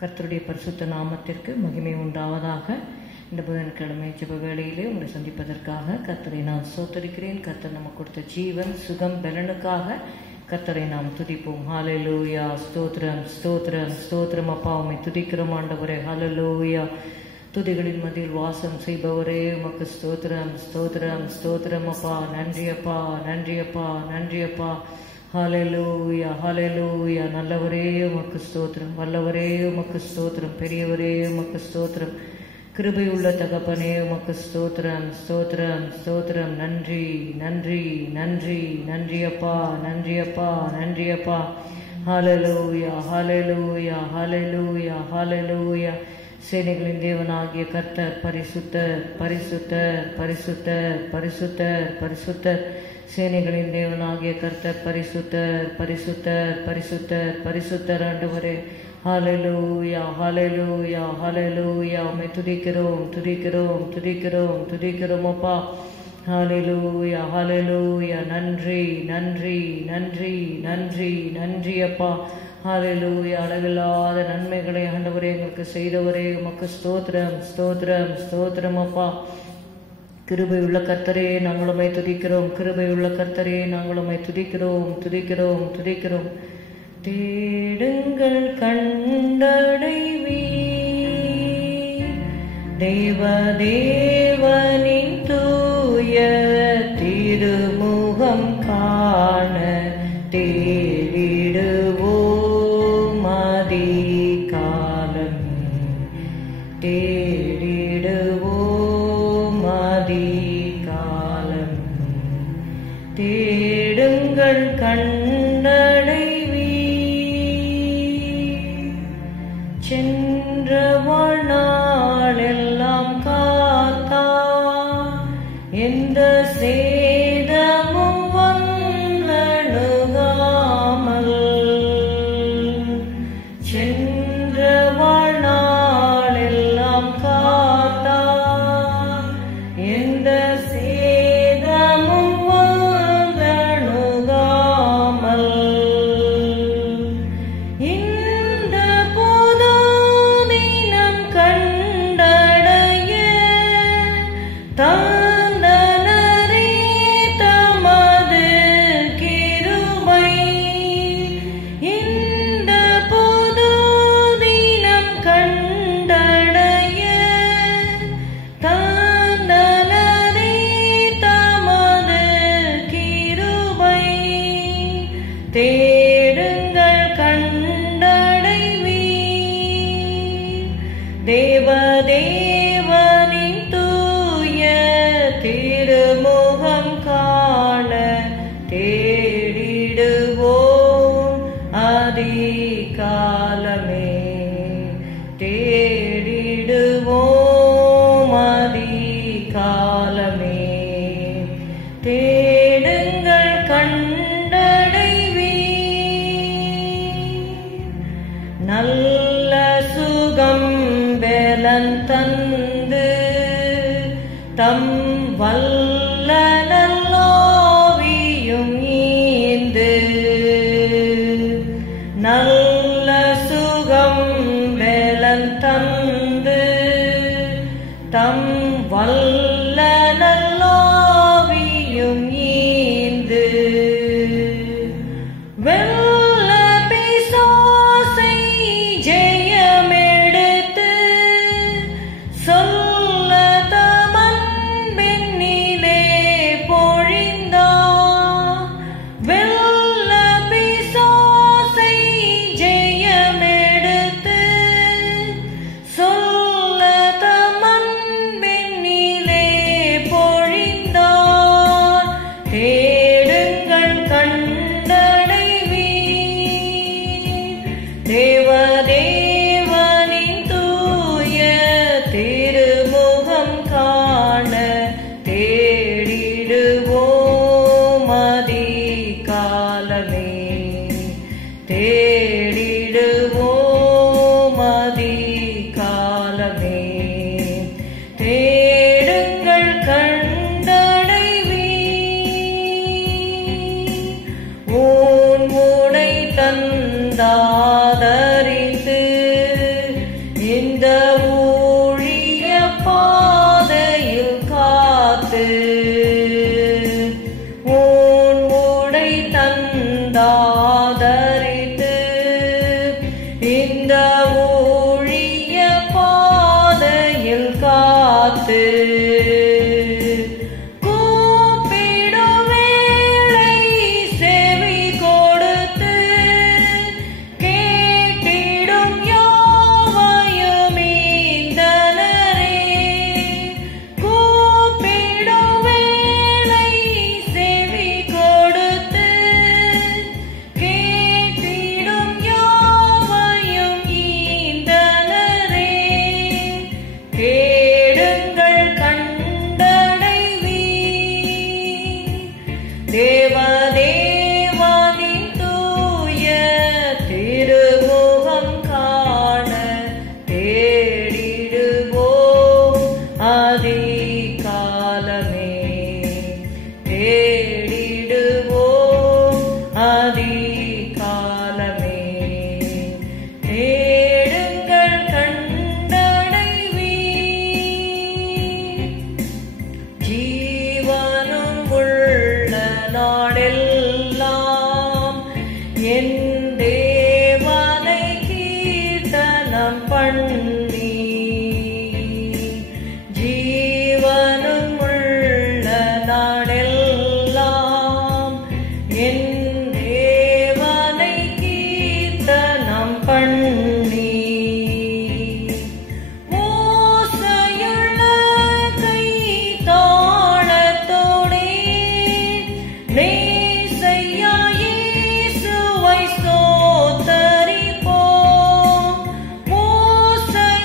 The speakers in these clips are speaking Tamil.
கர்த்தருடைய பரிசுத்த நாமத்திற்கு மகிமை உண்டாவதாக. இந்த புதன்கிழமை ஜெப வேளையிலே உங்களை சந்திப்பதற்காக கர்த்தரை நான் ஸ்தோத்திரிக்கிறேன். கர்த்தர் நமக்கு கொடுத்த ஜீவன் சுகம் பலனுக்காக கர்த்தரை நாம் துதிப்போம். ஹல்லேலூயா. ஸ்தோத்திரம் ஸ்தோத்திரம் ஸ்தோத்திரம். அப்பா உம்மை துதிக்கிறோம் ஆண்டவரே. ஹல்லேலூயா. துதிகளின் மத்தியில் வாசம் செய்பவரே உமக்கு ஸ்தோத்திரம் ஸ்தோத்திரம் ஸ்தோத்திரம். அப்பா நன்றி அப்பா, நன்றி அப்பா, நன்றி அப்பா. ஹல்லேலூயா ஹல்லேலூயா. நல்லவரே உமக்கு ஸ்தோத்திரம், வல்லவரே உமக்கு ஸ்தோத்திரம், பெரியவரே உமக்கு ஸ்தோத்திரம், கிருபையுள்ள தகப்பனே உமக்கு ஸ்தோத்திரம் ஸ்தோத்திரம் ஸ்தோத்திரம். நன்றி நன்றி நன்றி நன்றி அப்பா, நன்றி அப்பா, நன்றி அப்பா. ஹல்லேலூயா ஹல்லேலூயா ஹல்லேலூயா ஹல்லேலூயா. சேனைகளின் தேவனாகிய கர்த்தர் பரிசுத்தர் பரிசுத்தர் பரிசுத்தர் பரிசுத்தர் பரிசுத்தர். சேனைகளின் தேவனாகிய கர்த்தர் பரிசுத்தர் பரிசுத்தர் பரிசுத்தர் பரிசுத்தர் ஆண்டவரே. ஹல்லேலூயா ஹல்லேலூயா ஹல்லேலூயா. உம்மை துதிக்கிறோம் துதிக்கிறோம் துதிக்கிறோம் துதிக்கிறோம் அப்பா. ஹல்லேலூயா ஹல்லேலூயா. நன்றி நன்றி நன்றி நன்றி நன்றி அப்பா. ஹல்லேலூயா. அளவில்லாத நன்மைகளை ஆண்டவரே எங்களுக்கு செய்தவரே உமக்கு ஸ்தோத்திரம் ஸ்தோத்திரம் ஸ்தோத்திரம் அப்பா. கிருபை உள்ள கர்த்தரே நாங்கள் உம்மை துதிக்கிறோம், கிருபை உள்ள கர்த்தரே நாங்கள் உம்மை துதிக்கிறோம் துதிக்கிறோம் துதிக்கிறோம். தேடுங்கள் கண்டடைவீர், தேவ தேவனின் தூய திருமுகம் காண தேடிடுவோம் அதிகாலம், தேடிடுவோம் அதிகாலம். தேடுங்கள் கண்டடைவீர், சென்ற வாழ்நாளெல்லாம் காத்தா எந்த சேதமும் வந்தணுகாமல், சென்ற வாழ்நாளெல்லாம் காத்தா எந்த சேதமும் வந்தணுகாமல், இந்த புது தினம் கண்டடைய தந்தனரே தமது கிருபை, இந்த புது தினம் கண்டடைய தந்தனரே தமது கிருபை. தேடுங்கள் கண்டடைவீர், தேவ தேவனின் தூய திருமுகம் காண தேடிடுவோம் அதிகாலமே, தேடிடுவோம் அதிகாலமே. தேடுங்கள் கண்டடைவீர், நல்ல சுகம் பலன் தந்து தம் வல்ல நல்லாவியும் ஈந்து, நல்ல சுகம் பலன் தந்து தம் வல்ல நல்லாவியும் ஈந்து, வெல்ல பிசாசை ஜெயமெடுத்து சொல்ல தமன்பினிலே பொழிந்தார், வெல்ல பிசாசை ஜெயமெடுத்து இந்த ஊழிய பாதையில் காத்து கூப்பிடும் வேளை செவி கொடுத்து கேட்டிடும் யாவையும் ஈந்தனரே. கூப்பிடும் வேளை செவி கொடுத்து கேட்டிடும் யாவையும் ஈந்தனரே. கேடுங்கள் கண்டடைவீர். தேவதேவனின் தூய திருமுகம் காண தேடிடுவோம் அதிகாலமே. தேடிடுவோம் அதிகாலமே. தேடுங்கள் கண்டடைவீர். ஜீவனும் உள்ள நாடெல்லாம் என் தேவனை கீர்த்தனம் பண்ணி. ஜீவனும் உள்ள நாடெல்லாம் என் தேவனை கீர்த்தனம் பண்ணி. ஓசையுள்ள கை தாளத்தோடே நேசையா இயேசுவை ஸ்தோத்தரிப்போம். ஓசையுள்ள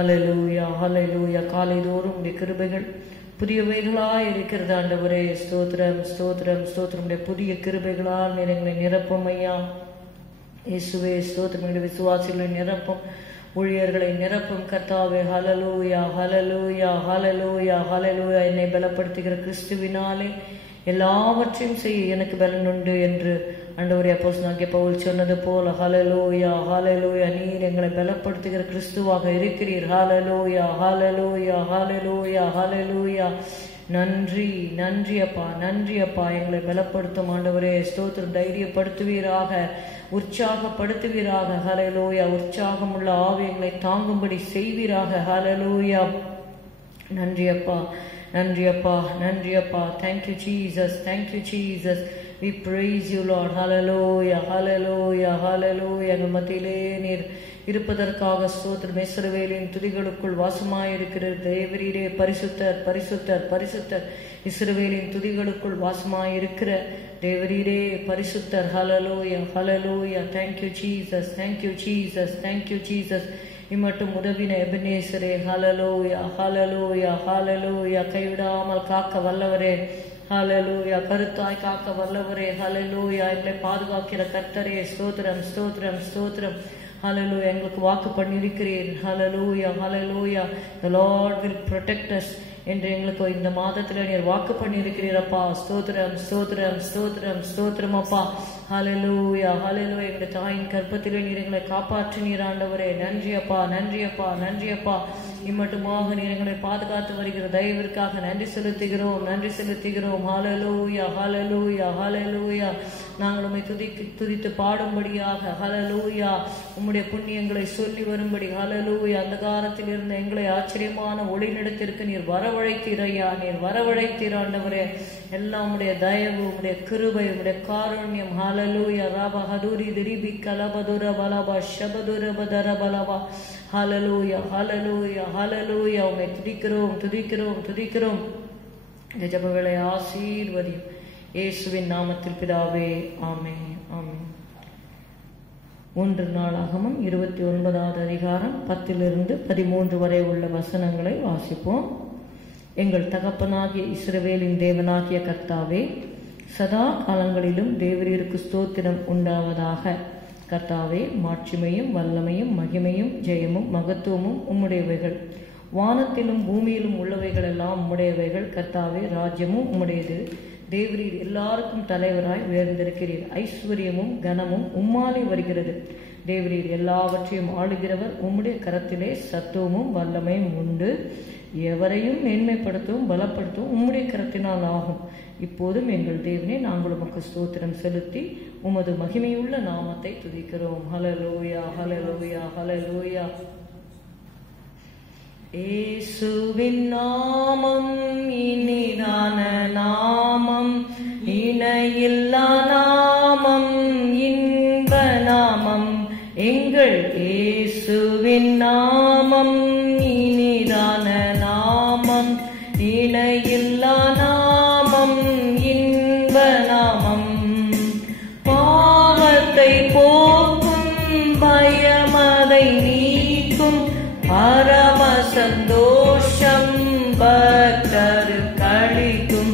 ஹல்லேலூயா ஹல்லேலூயா. காலைதோறும் உடைய கிருபைகள் புதியவைகளாய் இருக்கிறது ஆண்டவரே. ஸ்தோத்திரம் ஸ்தோத்திரம் ஸ்தோத்திரம். உடைய புதிய கிருபைகளால் எங்களை நிரப்பும் ஐயா. இயேசுவே ஸ்தோத்திரம். விசுவாசிகளை நிரப்பும், ஊழியர்களை நிரப்பும் கர்த்தாவே. ஹல்லேலூயா ஹல்லேலூயா ஹல்லேலூயா ஹல்லேலூயா. என்னை பலப்படுத்துகிற கிறிஸ்துவினாலே எல்லாவற்றையும் செய்ய எனக்கு பலன் உண்டு என்று ஆண்டவரே அப்போஸ்தலனாகிய பவுல் சொன்னது போல ஹல்லேலூயா ஹல்லேலூயா. நீர் எங்களை பலப்படுத்துகிற கிறிஸ்துவாக இருக்கிறீர். ஹல்லேலூயா ஹல்லேலூயா ஹல்லேலூயா ஹல்லேலூயா. நன்றி நன்றி அப்பா, நன்றி அப்பா. எங்களை பலப்படுத்தும் ஆண்டவரே. ஸ்தோத்திரம். தைரியப்படுத்துவீராக, உற்சாகப்படுத்துவீராக. ஹல்லேலூயா. உற்சாகமுள்ள ஆவி எங்களை தாங்கும்படி செய்வீராக. ஹல்லேலூயா. நன்றி அப்பா, நன்றி அப்பா, நன்றி அப்பா. Thank you Jesus, thank you Jesus. We praise you Lord. Hallelujah hallelujah hallelujah. எங்கள் மத்தியிலே நீர் இருப்பதற்காக ஸ்தோத்திரம். இஸ்ரவேலின் துதிகளுக்குள் வாசமாயிருக்கிற தேவரீரே, பரிசுத்தர் பரிசுத்தர் பரிசுத்தர். இஸ்ரவேலின் துதிகளுக்குள் வாசமாயிருக்கிற தேவரீரே, பரிசுத்தர். ஹல்லேலூயா ஹல்லேலூயா. Thank you Jesus, thank you Jesus, thank you Jesus. இம்மட்டும் உதவின எபனேசரே. ஹல்லேலூயா ஹல்லேலூயா ஹல்லேலூயா. கைவிடாமல் காக்க வல்லவரே. ஹல்லேலூயா. கருத்தாய் காக்க வல்லவரே. ஹல்லேலூயா. எங்களை பாதுகாக்கிற கர்த்தரே. ஸ்தோத்திரம் ஸ்தோத்திரம் ஸ்தோத்திரம். ஹல்லேலூயா. எங்களுக்கு வாக்கு பண்ணியிருக்கிறீர். ஹல்லேலூயா ஹல்லேலூயா. The Lord will protect us என்று எங்களுக்கு இந்த மாதத்துல நீர் வாக்கு பண்ணியிருக்கிறீரப்பா. ஸ்தோத்திரம் ஸ்தோத்திரம் ஸ்தோத்திரம் ஸ்தோத்திரம் அப்பா. ஹல்லேலூயா ஹல்லேலூயா. எங்களுடைய தாயின் கற்பத்திலே நீர் எங்களை காப்பாற்றினீர் ஆண்டவரே. நன்றி அப்பா, நன்றி அப்பா, நன்றி அப்பா. இம்மட்டுமாக நீர் எங்களை பாதுகாத்து வருகிற தயவிற்காக நன்றி செலுத்துகிறோம், நன்றி செலுத்துகிறோம். ஹல்லேலூயா ஹல்லேலூயா ஹல்லேலூயா. நாங்கள் உம்மை துதித்து பாடும்படியாக ஹல்லேலூயா, உம்முடைய புண்ணியங்களை சொல்லி வரும்படி ஹல்லேலூயா. அந்த காலத்தில் இருந்த எங்களை ஆச்சரியமான ஒளிநடத்திற்கு நீர் வரவழைத்தீர் ஐயா, நீர் வரவழைத்தீர் ஆண்டவரே. எல்லாம் உம்முடைய தயவு, உம்முடைய கிருபை, உம்முடைய காருண்யம். ஹல்லேலூயா. ராபா ஹதூரி திரிபி கலபதுர பலபா ஷபதுர பதர பலபா. ஹல்லேலூயா ஹல்லேலூயா ஹல்லேலூயா. உம்மை துதிக்கிறோம் துதிக்கிறோம் துதிக்கிறோம். இந்த ஜெப வேளை ஆசீர்வதியும் இயேசுவின் நாமத்தில் பிதாவே. ஆமென் ஆமென். 1 நாளாகமம் 29வது அதிகாரம் 10-13 வரை உள்ள வசனங்களை வாசிப்போம். எங்கள் தகப்பனாகிய இஸ்ரவேலின் தேவனாகிய கர்த்தாவே, சதா காலங்களிலும் தேவரீருக்கு ஸ்தோத்திரம் உண்டாவதாக. கர்த்தாவே, மாட்சிமையும் வல்லமையும் மகிமையும் ஜெயமும் மகத்துவமும் உம்முடையவைகள். வானத்திலும் பூமியிலும் உள்ளவைகள் எல்லாம் உம்முடையவைகள். கர்த்தாவே, ராஜ்யமும் உம்முடையது. தேவரீர் எல்லாருக்கும் தலைவராய் உயர்ந்திருக்கிறீர். ஐஸ்வர்யமும் கனமும் உம்மாலே வருகிறது. தேவரீர் எல்லாவற்றையும் ஆளுகிறவர். உம்முடைய கரத்திலே சத்துவமும் வல்லமையும் உண்டு. எவரையும் மேன்மைப்படுத்தவும் பலப்படுத்தவும் உம்முடைய கரத்தினால் ஆகும். இப்போதும் எங்கள் தேவனே, நாங்கள் உமக்கு ஸ்தோத்திரம் செலுத்தி உமது மகிமையுள்ள நாமத்தை துதிக்கிறோம். ஹல்லேலூயா ஹல்லேலூயா ஹல்லேலூயா. இயேசுவின் நாமம் இனிதான நாமம், இணையில்லா நாமம், இன்ப நாமம். எங்கள் இயேசுவின் நாமம் இனிதான நாமம், இணையில்லா நாமம், இன்ப நாமம். பாவத்தை போக்கும், பயமதை நீக்கும், பரம சந்தோஷம் பக்தர் களிக்கும்.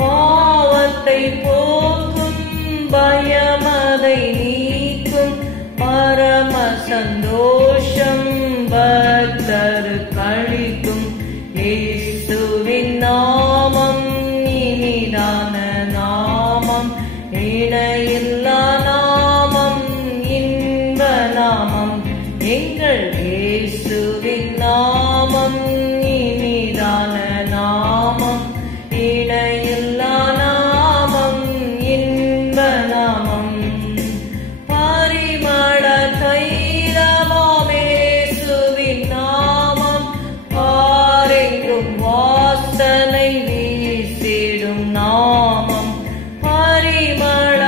பாவத்தை போக்கும், பயமதை நீக்கும், பரம சந்தோஷம் பக்தர் களிக்கும். இயேசுவின் நாமம் இனிதான நாமம், இணையில்லா நாமம், இன்ப நாமம். எங்கள் இயேசுவின் நாமம் இனிதான நாமம், இணையில்லா நாமம், இன்ப நாமம். பரிமள தைலமாம் இயேசுவின் நாமம், பாரெங்கும் வாசனை வீசிடும் நாமம். பரிமள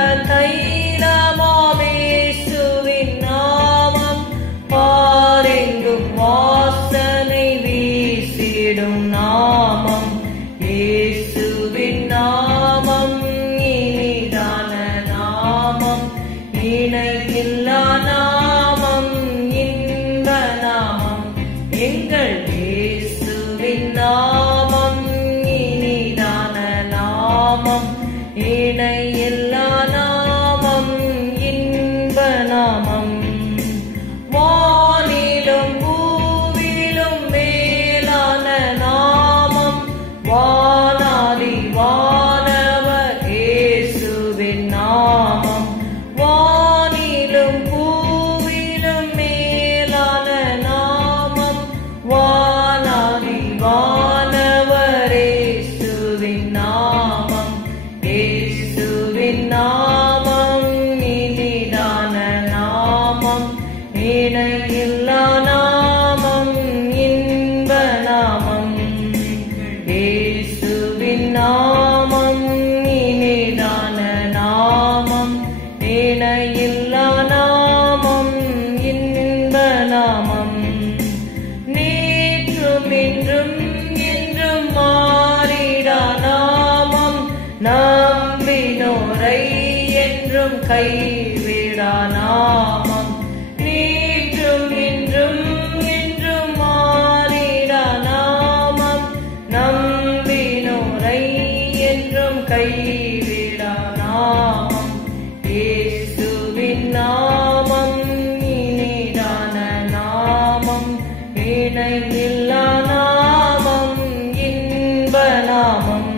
இணையில்லா நாமம் இன்ப நாமம் வானிலும் பூவிலும் மேலான நாமம் வானாதி வானவர் இயேசுவின் நாமம் வானிலும் பூவிலும் மேலான நாமம் வானாதி வானவர் இயேசுவின் நாமம் இயேசுவின் நாமம் இனிதான நாமம் இணையில்லா நாமம் இன்ப நாமம் இயேசுவின் நாமம் இனிதான நாமம் இணையில்லா நாமம் இன்ப நாமம் நேற்றும் இன்றும் என்றும் மாறிடா நாமம் நம்பினோரை என்றும் கைவிடா நாமம் நேற்றும் இன்றும் என்றும் மாறிடா நாமம் நம்பினோரை என்றும் கைவிடா நாமம் இயேசுவின் நாமம் இனிதான நாமம் இணையில்லா நாமம் இன்ப நாமம்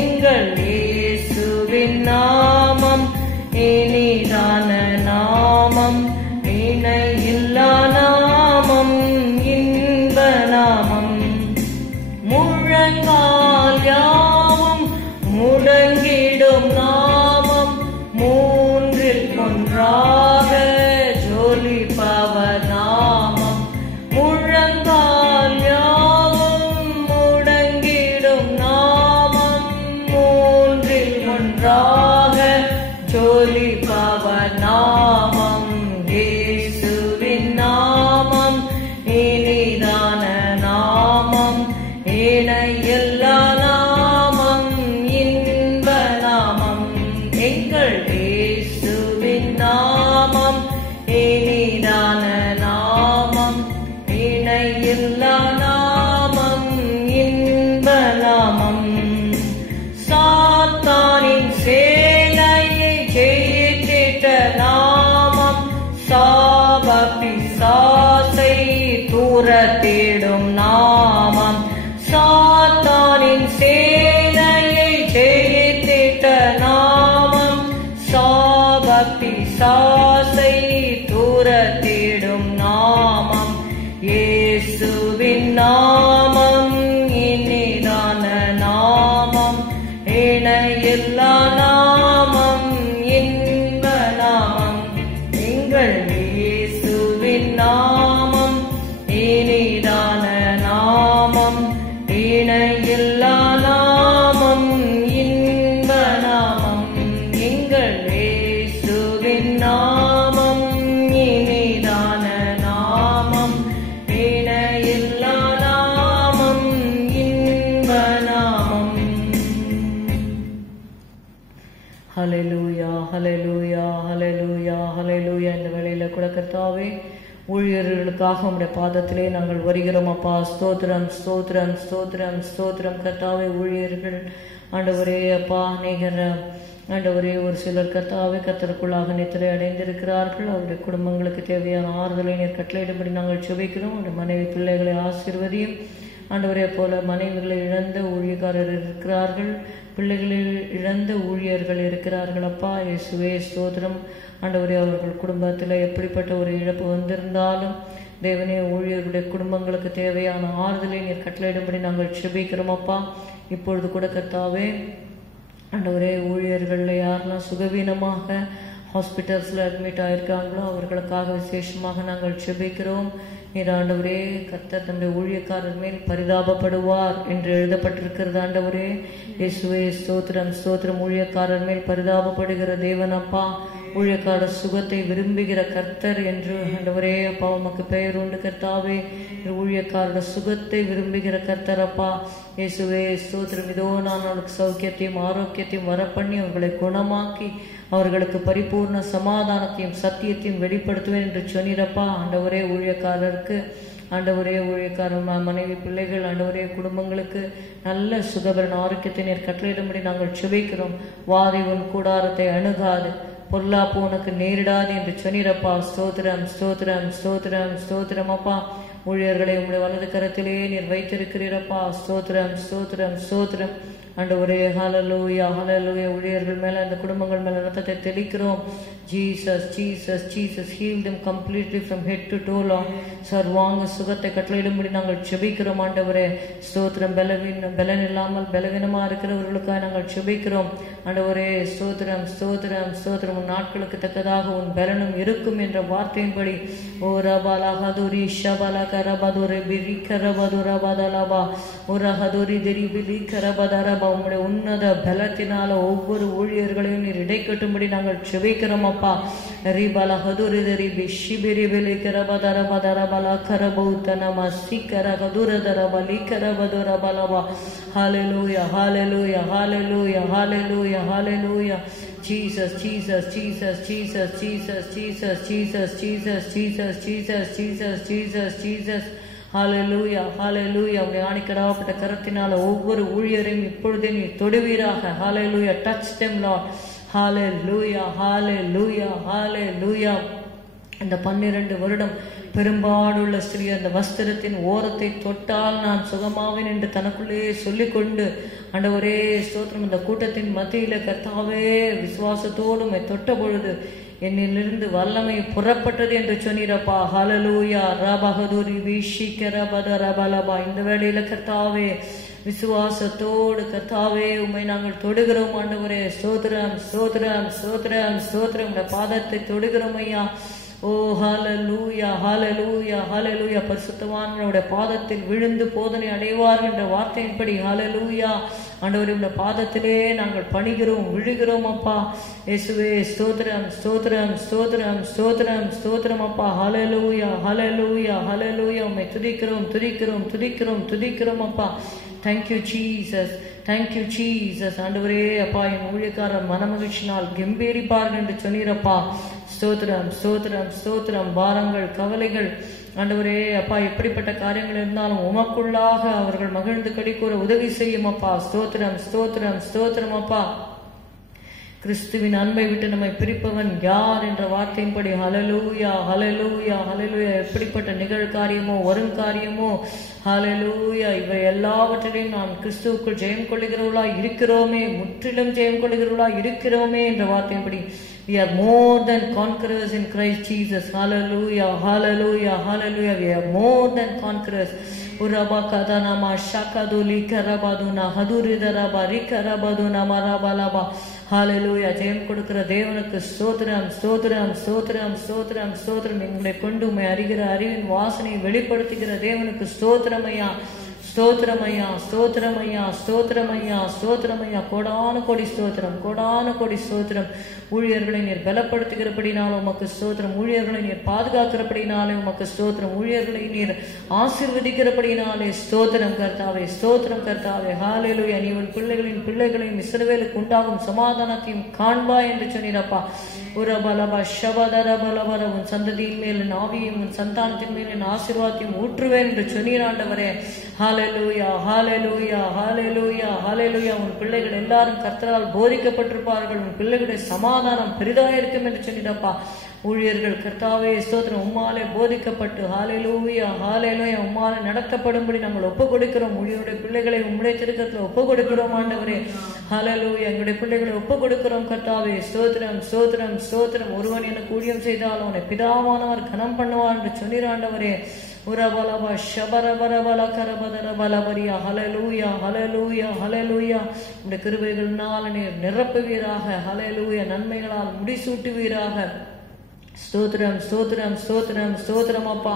எங்கள் இயேசுவின் நாமம் இனிதான நாமம் இணையில்லா நாமம் இன்ப நாமம் முழங்கால் யாவும் முடங்கிடும் நாமம் மூன்றில் ஒன்றாக ஜொலிப்பவர் நாமம் முழங்கால் யாவும் முடங்கிடும் நாமம் மூன்றில் ஒன்றாக ஜொலிப்பவர் நாமம் இயேசுவின் நாமம் இனிதான நாமம் இணையில்லா நாமம் இன்ப நாமம் எங்கள் இயேசுவின் நாமம் இனிதான நாமம் இணையில்லா நாமம் இன்ப நாமம் சாத்தானின் சேனையை ஜெயித்திட்ட நாமம் சாப பிசாசை தூரத்திடும் நாமம் சாத்தானின் சேனையை ஜெயித்திட்ட நாமம் சாப பிசாசை தூரத்திடும் நாமம் இயேசுவின் நாமம் இனிதான நாமம் இணையில்லா நாமம் இன்ப நாமம் எங்கள் இயேசுவின் நாமம் இனிதான நாமம் இணையில்லா நாமம் இன்ப நாமம் எங்கள் இயேசுவின் நாமம் இனிதான நாமம் இணையில்லா நாமம் இன்ப நாமம். ஹல்லேலூயா ஹல்லேலூயா ஹல்லேலூயா ஹல்லேலூயா. இந்த வேளையில கூட கர்த்தாவே ஊழியர்களுக்காக உம்முடைய பாதத்திலே நாங்கள் வருகிறோம் அப்பா. ஸ்தோத்திரம் ஸ்தோத்திரம் ஸ்தோத்திரம் ஸ்தோத்திரம் கர்த்தாவே. ஊழியர்கள் ஆண்டவரே அப்பா அநேகர் ஆண்டவரே ஒரு சிலர் கர்த்தாவே கர்த்தருக்குள்ளாக நித்திரை அடைந்திருக்கிறார்கள். அவருடைய குடும்பங்களுக்கு தேவையான ஆறுதலை நீர் கட்டளையிடும்படி நாங்கள் சுபிக்கிறோம். அவருடைய மனைவி பிள்ளைகளை ஆசீர்வதியும் ஆண்டவரே போல மனைவிகளை இழந்த ஊழியக்காரர் இருக்கிறார்கள், பிள்ளைகளை இழந்த ஊழியர்கள் இருக்கிறார்கள் அப்பா. இயேசுவே ஸ்தோத்திரம் ஆண்டவரே. அவர்கள் குடும்பத்தில் எப்படிப்பட்ட ஒரு இழப்பு வந்திருந்தாலும் தேவனே ஊழியர்களுடைய குடும்பங்களுக்கு தேவையான ஆறுதலை நீர் கட்டளையிடும்படி நாங்கள் செபிக்கிறோம் அப்பா. இப்பொழுது கூட கர்த்தாவே ஆண்டவரே ஊழியர்களில் யாரெல்லாம் சுகவீனமாக ஹாஸ்பிட்டல்ஸில் அட்மிட் ஆகிருக்காங்களோ அவர்களுக்காக விசேஷமாக நாங்கள் செபிக்கிறோம். நீர் ஆண்டவரே கர்த்தர் தன்னுடைய ஊழியக்காரர் மேல் பரிதாபப்படுவார் என்று எழுதப்பட்டிருக்கிறது ஆண்டவரே. இயேசுவே ஸ்தோத்திரம் ஸ்தோத்திரம். ஊழியக்காரர் மேல் பரிதாபப்படுகிற தேவனப்பா, ஊழியக்காரர் சுகத்தை விரும்புகிற கர்த்தர் என்று ஆண்டவரே அப்பா உமக்கு பெயர் உண்டு கர்த்தாவே. ஊழியக்காரர் சுகத்தை விரும்புகிற கர்த்தர் அப்பா. இயேசுவே ஸ்தோத்திரம். இதோ நான் அவர்களுக்கு சௌக்கியத்தையும் ஆரோக்கியத்தையும் வரப்பண்ணி அவர்களை குணமாக்கி அவர்களுக்கு பரிபூர்ண சமாதானத்தையும் சத்தியத்தையும் வெளிப்படுத்துவேன் என்று சொன்னீரப்பா. ஆண்டவரே ஊழியக்காரருக்கு ஆண்டவரே ஊழியக்காரர் மனைவி பிள்ளைகள் ஆண்டவரே குடும்பங்களுக்கு நல்ல சுகபலன் ஆரோக்கியத்தை நீர் கட்டளையிடும்படி நாங்கள் செபிக்கிறோம். வாதை உன் கூடாரத்தை அணுகாது, பொல்லாப்பு உனக்கு நேரிடாது என்று சொன்னீரப்பா. ஸ்தோத்திரம் ஸ்தோத்திரம் ஸ்தோத்திரம் ஸ்தோத்திரம் அப்பா. ஊழியர்களை உங்களுடைய வலது கரத்திலே நீர் வைத்திருக்கிறீரப்பா. ஸ்தோத்திரம் ஸ்தோத்திரம் ஸ்தோத்திரம் ஆண்டவரே. ஹல்லேலூயா ஹல்லேலூயா. ஊழியர்கள் மேல அந்த குடும்பங்கள் மேல ரத்தத்தை தெளிக்கிறோம். Jesus Jesus Jesus heal them completely from head to toe Lord. சர்வாங்க சுகத்தை கட்டளையிடும்படி நாங்கள் செபிக்கிறோம் ஆண்டவரே. ஸ்தோத்திரம். பலன் இல்லாமல் பலவீனமா இருக்கிறவர்களுக்காக நாங்கள் செபிக்கிறோம் ஆண்டவரே. ஸ்தோத்திரம் ஸ்தோத்திரம் ஸ்தோத்திரம். உன் நாட்களுக்கு தக்கதாக உன் பலனும் இருக்கும் என்ற வார்த்தையின்படி ஓ ரபாலா ஹதுரி ஷபாலா கரபதுரே பிரி கரபதுரா பதலபா ஒரு ஹதுரி தெரி பிலி கரபதரபா. உங்களுடைய உன்னத பலத்தினால ஒவ்வொரு ஊழியர்களையும் நீர் இடைக்கட்டும்படி நாங்கள் செபிக்கிறோம் அப்பா. ரிபாலா ஹதுரி தெரி பிஷிபிரி பிலி கரபதரபதரபலா கரபௌத்தனமா சிக்கர ஹதுரதரபலி கரபதுரபலபா. ஹல்லேலூயா ஹல்லேலூயா ஹல்லேலூயா ஹல்லேலூயா ஹல்லேலூயா. Jesus Jesus Jesus Jesus Jesus Jesus Jesus Jesus Jesus Jesus Jesus Jesus Jesus. ஹல்லேலூயா ஹல்லேலூயா. உம்முடைய ஆணிக்கடாப்பட்ட கரத்தினால ஒவ்வொரு ஊழியரையும் இப்பொழுதே நீ தொடுவீராக. ஹல்லேலூயா. Touch them Lord. ஹல்லேலூயா ஹல்லேலூயா ஹல்லேலூயா. இந்த 12 வருடம் பெரும்பாடுள்ள ஸ்திரீ அந்த வஸ்திரத்தின் ஓரத்தை தொட்டால் நான் சுகமாவேன் என்று தனக்குள்ளே சொல்லிக்கொண்டு ஆண்டவரே ஸ்தோத்திரம். இந்த கூட்டத்தின் மத்தியில கர்த்தாவே விசுவாசத்தோடு தொட்ட பொழுது என்னிலிருந்து வல்லமை புறப்பட்டது என்று சொன்னீரப்பா. ஹல்லேலூயா. ரபஹதுரி விஷிகரபதரபலபா. இந்த வேளையில கர்த்தாவே விசுவாசத்தோடு கர்த்தாவே உம்மை நாங்கள் தொடுகிறோம் ஆண்டவரே. ஸ்தோத்திரம் ஸ்தோத்திரம் ஸ்தோத்திரம் ஸ்தோத்திரம். இந்த பாதத்தை தொடுகிறோம் ஐயா. ஓ ஹல்லேலூயா ஹல்லேலூயா ஹல்லேலூயா. பரிசுத்தவான்களுடைய பாதத்தில் விழுந்து போதனை அடைவார் என்ற வார்த்தையின்படி ஹல்லேலூயா ஆண்டவரே உடைய பாதத்திலே நாங்கள் பணிகிறோம் விழுகிறோம் அப்பா. இயேசுவே ஸ்தோத்திரம் ஸ்தோத்திரம் ஸ்தோத்திரம் ஸ்தோத்திரம் ஸ்தோத்திரம் அப்பா. ஹல்லேலூயா ஹல்லேலூயா ஹல்லேலூயா. உம்மை துதிக்கிறோம் துதிக்கிறோம் துதிக்கிறோம் துதிக்கிறோம் அப்பா. Thank you Jesus thank you Jesus. ஆண்டவரே அப்பா என் ஊழியக்காரர் மனமகிழ்ச்சினால் கம்பீரிப்பார்கள் என்று சொன்னீரப்பா. ஸ்தோத்திரம் ஸ்தோத்திரம் ஸ்தோத்திரம். பாரங்கள் கவலைகள் ஆண்டவரே அப்பா எப்படிப்பட்ட காரியங்கள் இருந்தாலும் உமக்குள்ளாக அவர்கள் மகிழ்ந்து கடிக்கூற உதவி செய்யும் அப்பா. ஸ்தோத்திரம் ஸ்தோத்திரம் ஸ்தோத்திரம் அப்பா. கிறிஸ்துவின் அன்பை விட்டு நம்மை பிரிப்பவன் யார் என்ற வார்த்தையின்படி ஹல்லேலூயா ஹல்லேலூயா ஹல்லேலூயா. எப்படிப்பட்ட நிகழ்காரியமோ வருங்காரியமோ ஹல்லேலூயா இவை எல்லாவற்றிலையும் நான் கிறிஸ்துவுக்குள் ஜெயம் கொள்ளுகிறவர்களா இருக்கிறோமே, முற்றிலும் ஜெயம் கொள்ளுகிறவர்களா இருக்கிறோமே என்ற வார்த்தையின்படி we are more than conquerors in Christ Jesus. Hallelujah hallelujah hallelujah. We are more than conquerors. Urabakadana shakaduli karabaduna haduridara rikarabaduna marabalaba. ஹல்லேலூயா. ஜெயம் கொடுக்கிற தேவனுக்கு ஸ்தோத்திரம் ஸ்தோத்திரம் ஸ்தோத்திரம் ஸ்தோத்திரம் ஸ்தோத்திரம். எங்களை கொண்டு உம்மை அறிகிற அறிவின் வாசனையை வெளிப்படுத்துகிற தேவனுக்கு ஸ்தோத்திரமையா ஸ்தோத்திரமையா ஸ்தோத்திரமையா ஸ்தோத்திரமையா ஸ்தோத்திரமையா. கோடான கோடி ஸ்தோத்திரம் கோடான கோடி ஸ்தோத்திரம். ஊழியர்களை நீர் பலப்படுத்துகிறபடினாலும் உமக்கு ஸ்தோத்திரம். ஊழியர்களை நீர் பாதுகாக்கிறபடினாலே உமக்கு ஸ்தோத்திரம். ஊழியர்களை நீர் ஆசீர்வதிக்கிறபடினாலே ஸ்தோத்திரம் கர்த்தாவே ஸ்தோத்திரம் கர்த்தாவே. ஹல்லேலூயா. நீ உன் பிள்ளைகளின் பிள்ளைகளையும் இஸ்ரவேலுக்கு உண்டாகும் சமாதானத்தையும் காண்பாய் என்று சொன்னீரப்பா. உரபலபா ஷபதரபலபர. உன் சந்ததியின் மேல் என் ஆவியும் உன் சந்தானத்தின் மேல் என் ஆசீர்வாதத்தையும் ஊற்றுவேன் என்று சொன்னீராண்டவரே. ஹல்லேலூயா ஹல்லேலூயா ஹல்லேலூயா ஹல்லேலூயா. உன் பிள்ளைகள் எல்லாரும் கர்த்தரால் போதிக்கப்பட்டிருப்பார்கள். உன் பிள்ளைகளுடைய சமாதானம் பெரிதாக இருக்கும் என்று சொன்னிடப்பா. ஊழியர்கள் கர்த்தாவே ஸ்தோத்திரம் உம்மாலே போதிக்கப்பட்டு ஹல்லேலூயா ஹல்லேலூயா உம்மாலே நடத்தப்படும்படி நாங்கள் ஒப்புக் கொடுக்கிறோம். ஊழியருடைய பிள்ளைகளை உம்முடைய திருக்கரத்தில் ஒப்புக் கொடுக்கிறோம் ஆண்டவரே. ஹல்லேலூயா. எங்களுடைய பிள்ளைகளை ஒப்புக் கொடுக்கிறோம் கர்த்தாவே. ஸ்தோத்திரம் ஸ்தோத்திரம் ஸ்தோத்திரம். ஒருவன் எனக்கு ஊழியம் செய்தால் அவனை பிதாவானவர் கனம் பண்ணுவார் என்று சொன்னீர் ஆண்டவரே. உரபலபா ஷபரபரபல கரபதரபலபரியா. ஹல்லேலூயா ஹல்லேலூயா ஹல்லேலூயா. இந்த கிருபைகளினால் நீர் நிரப்புவீராக. ஹல்லேலூயா. நன்மைகளால் முடிசூட்டுவீராக. ஸ்தோத்திரம் ஸ்தோத்திரம் ஸ்தோத்திரம் ஸ்தோத்திரம் அப்பா.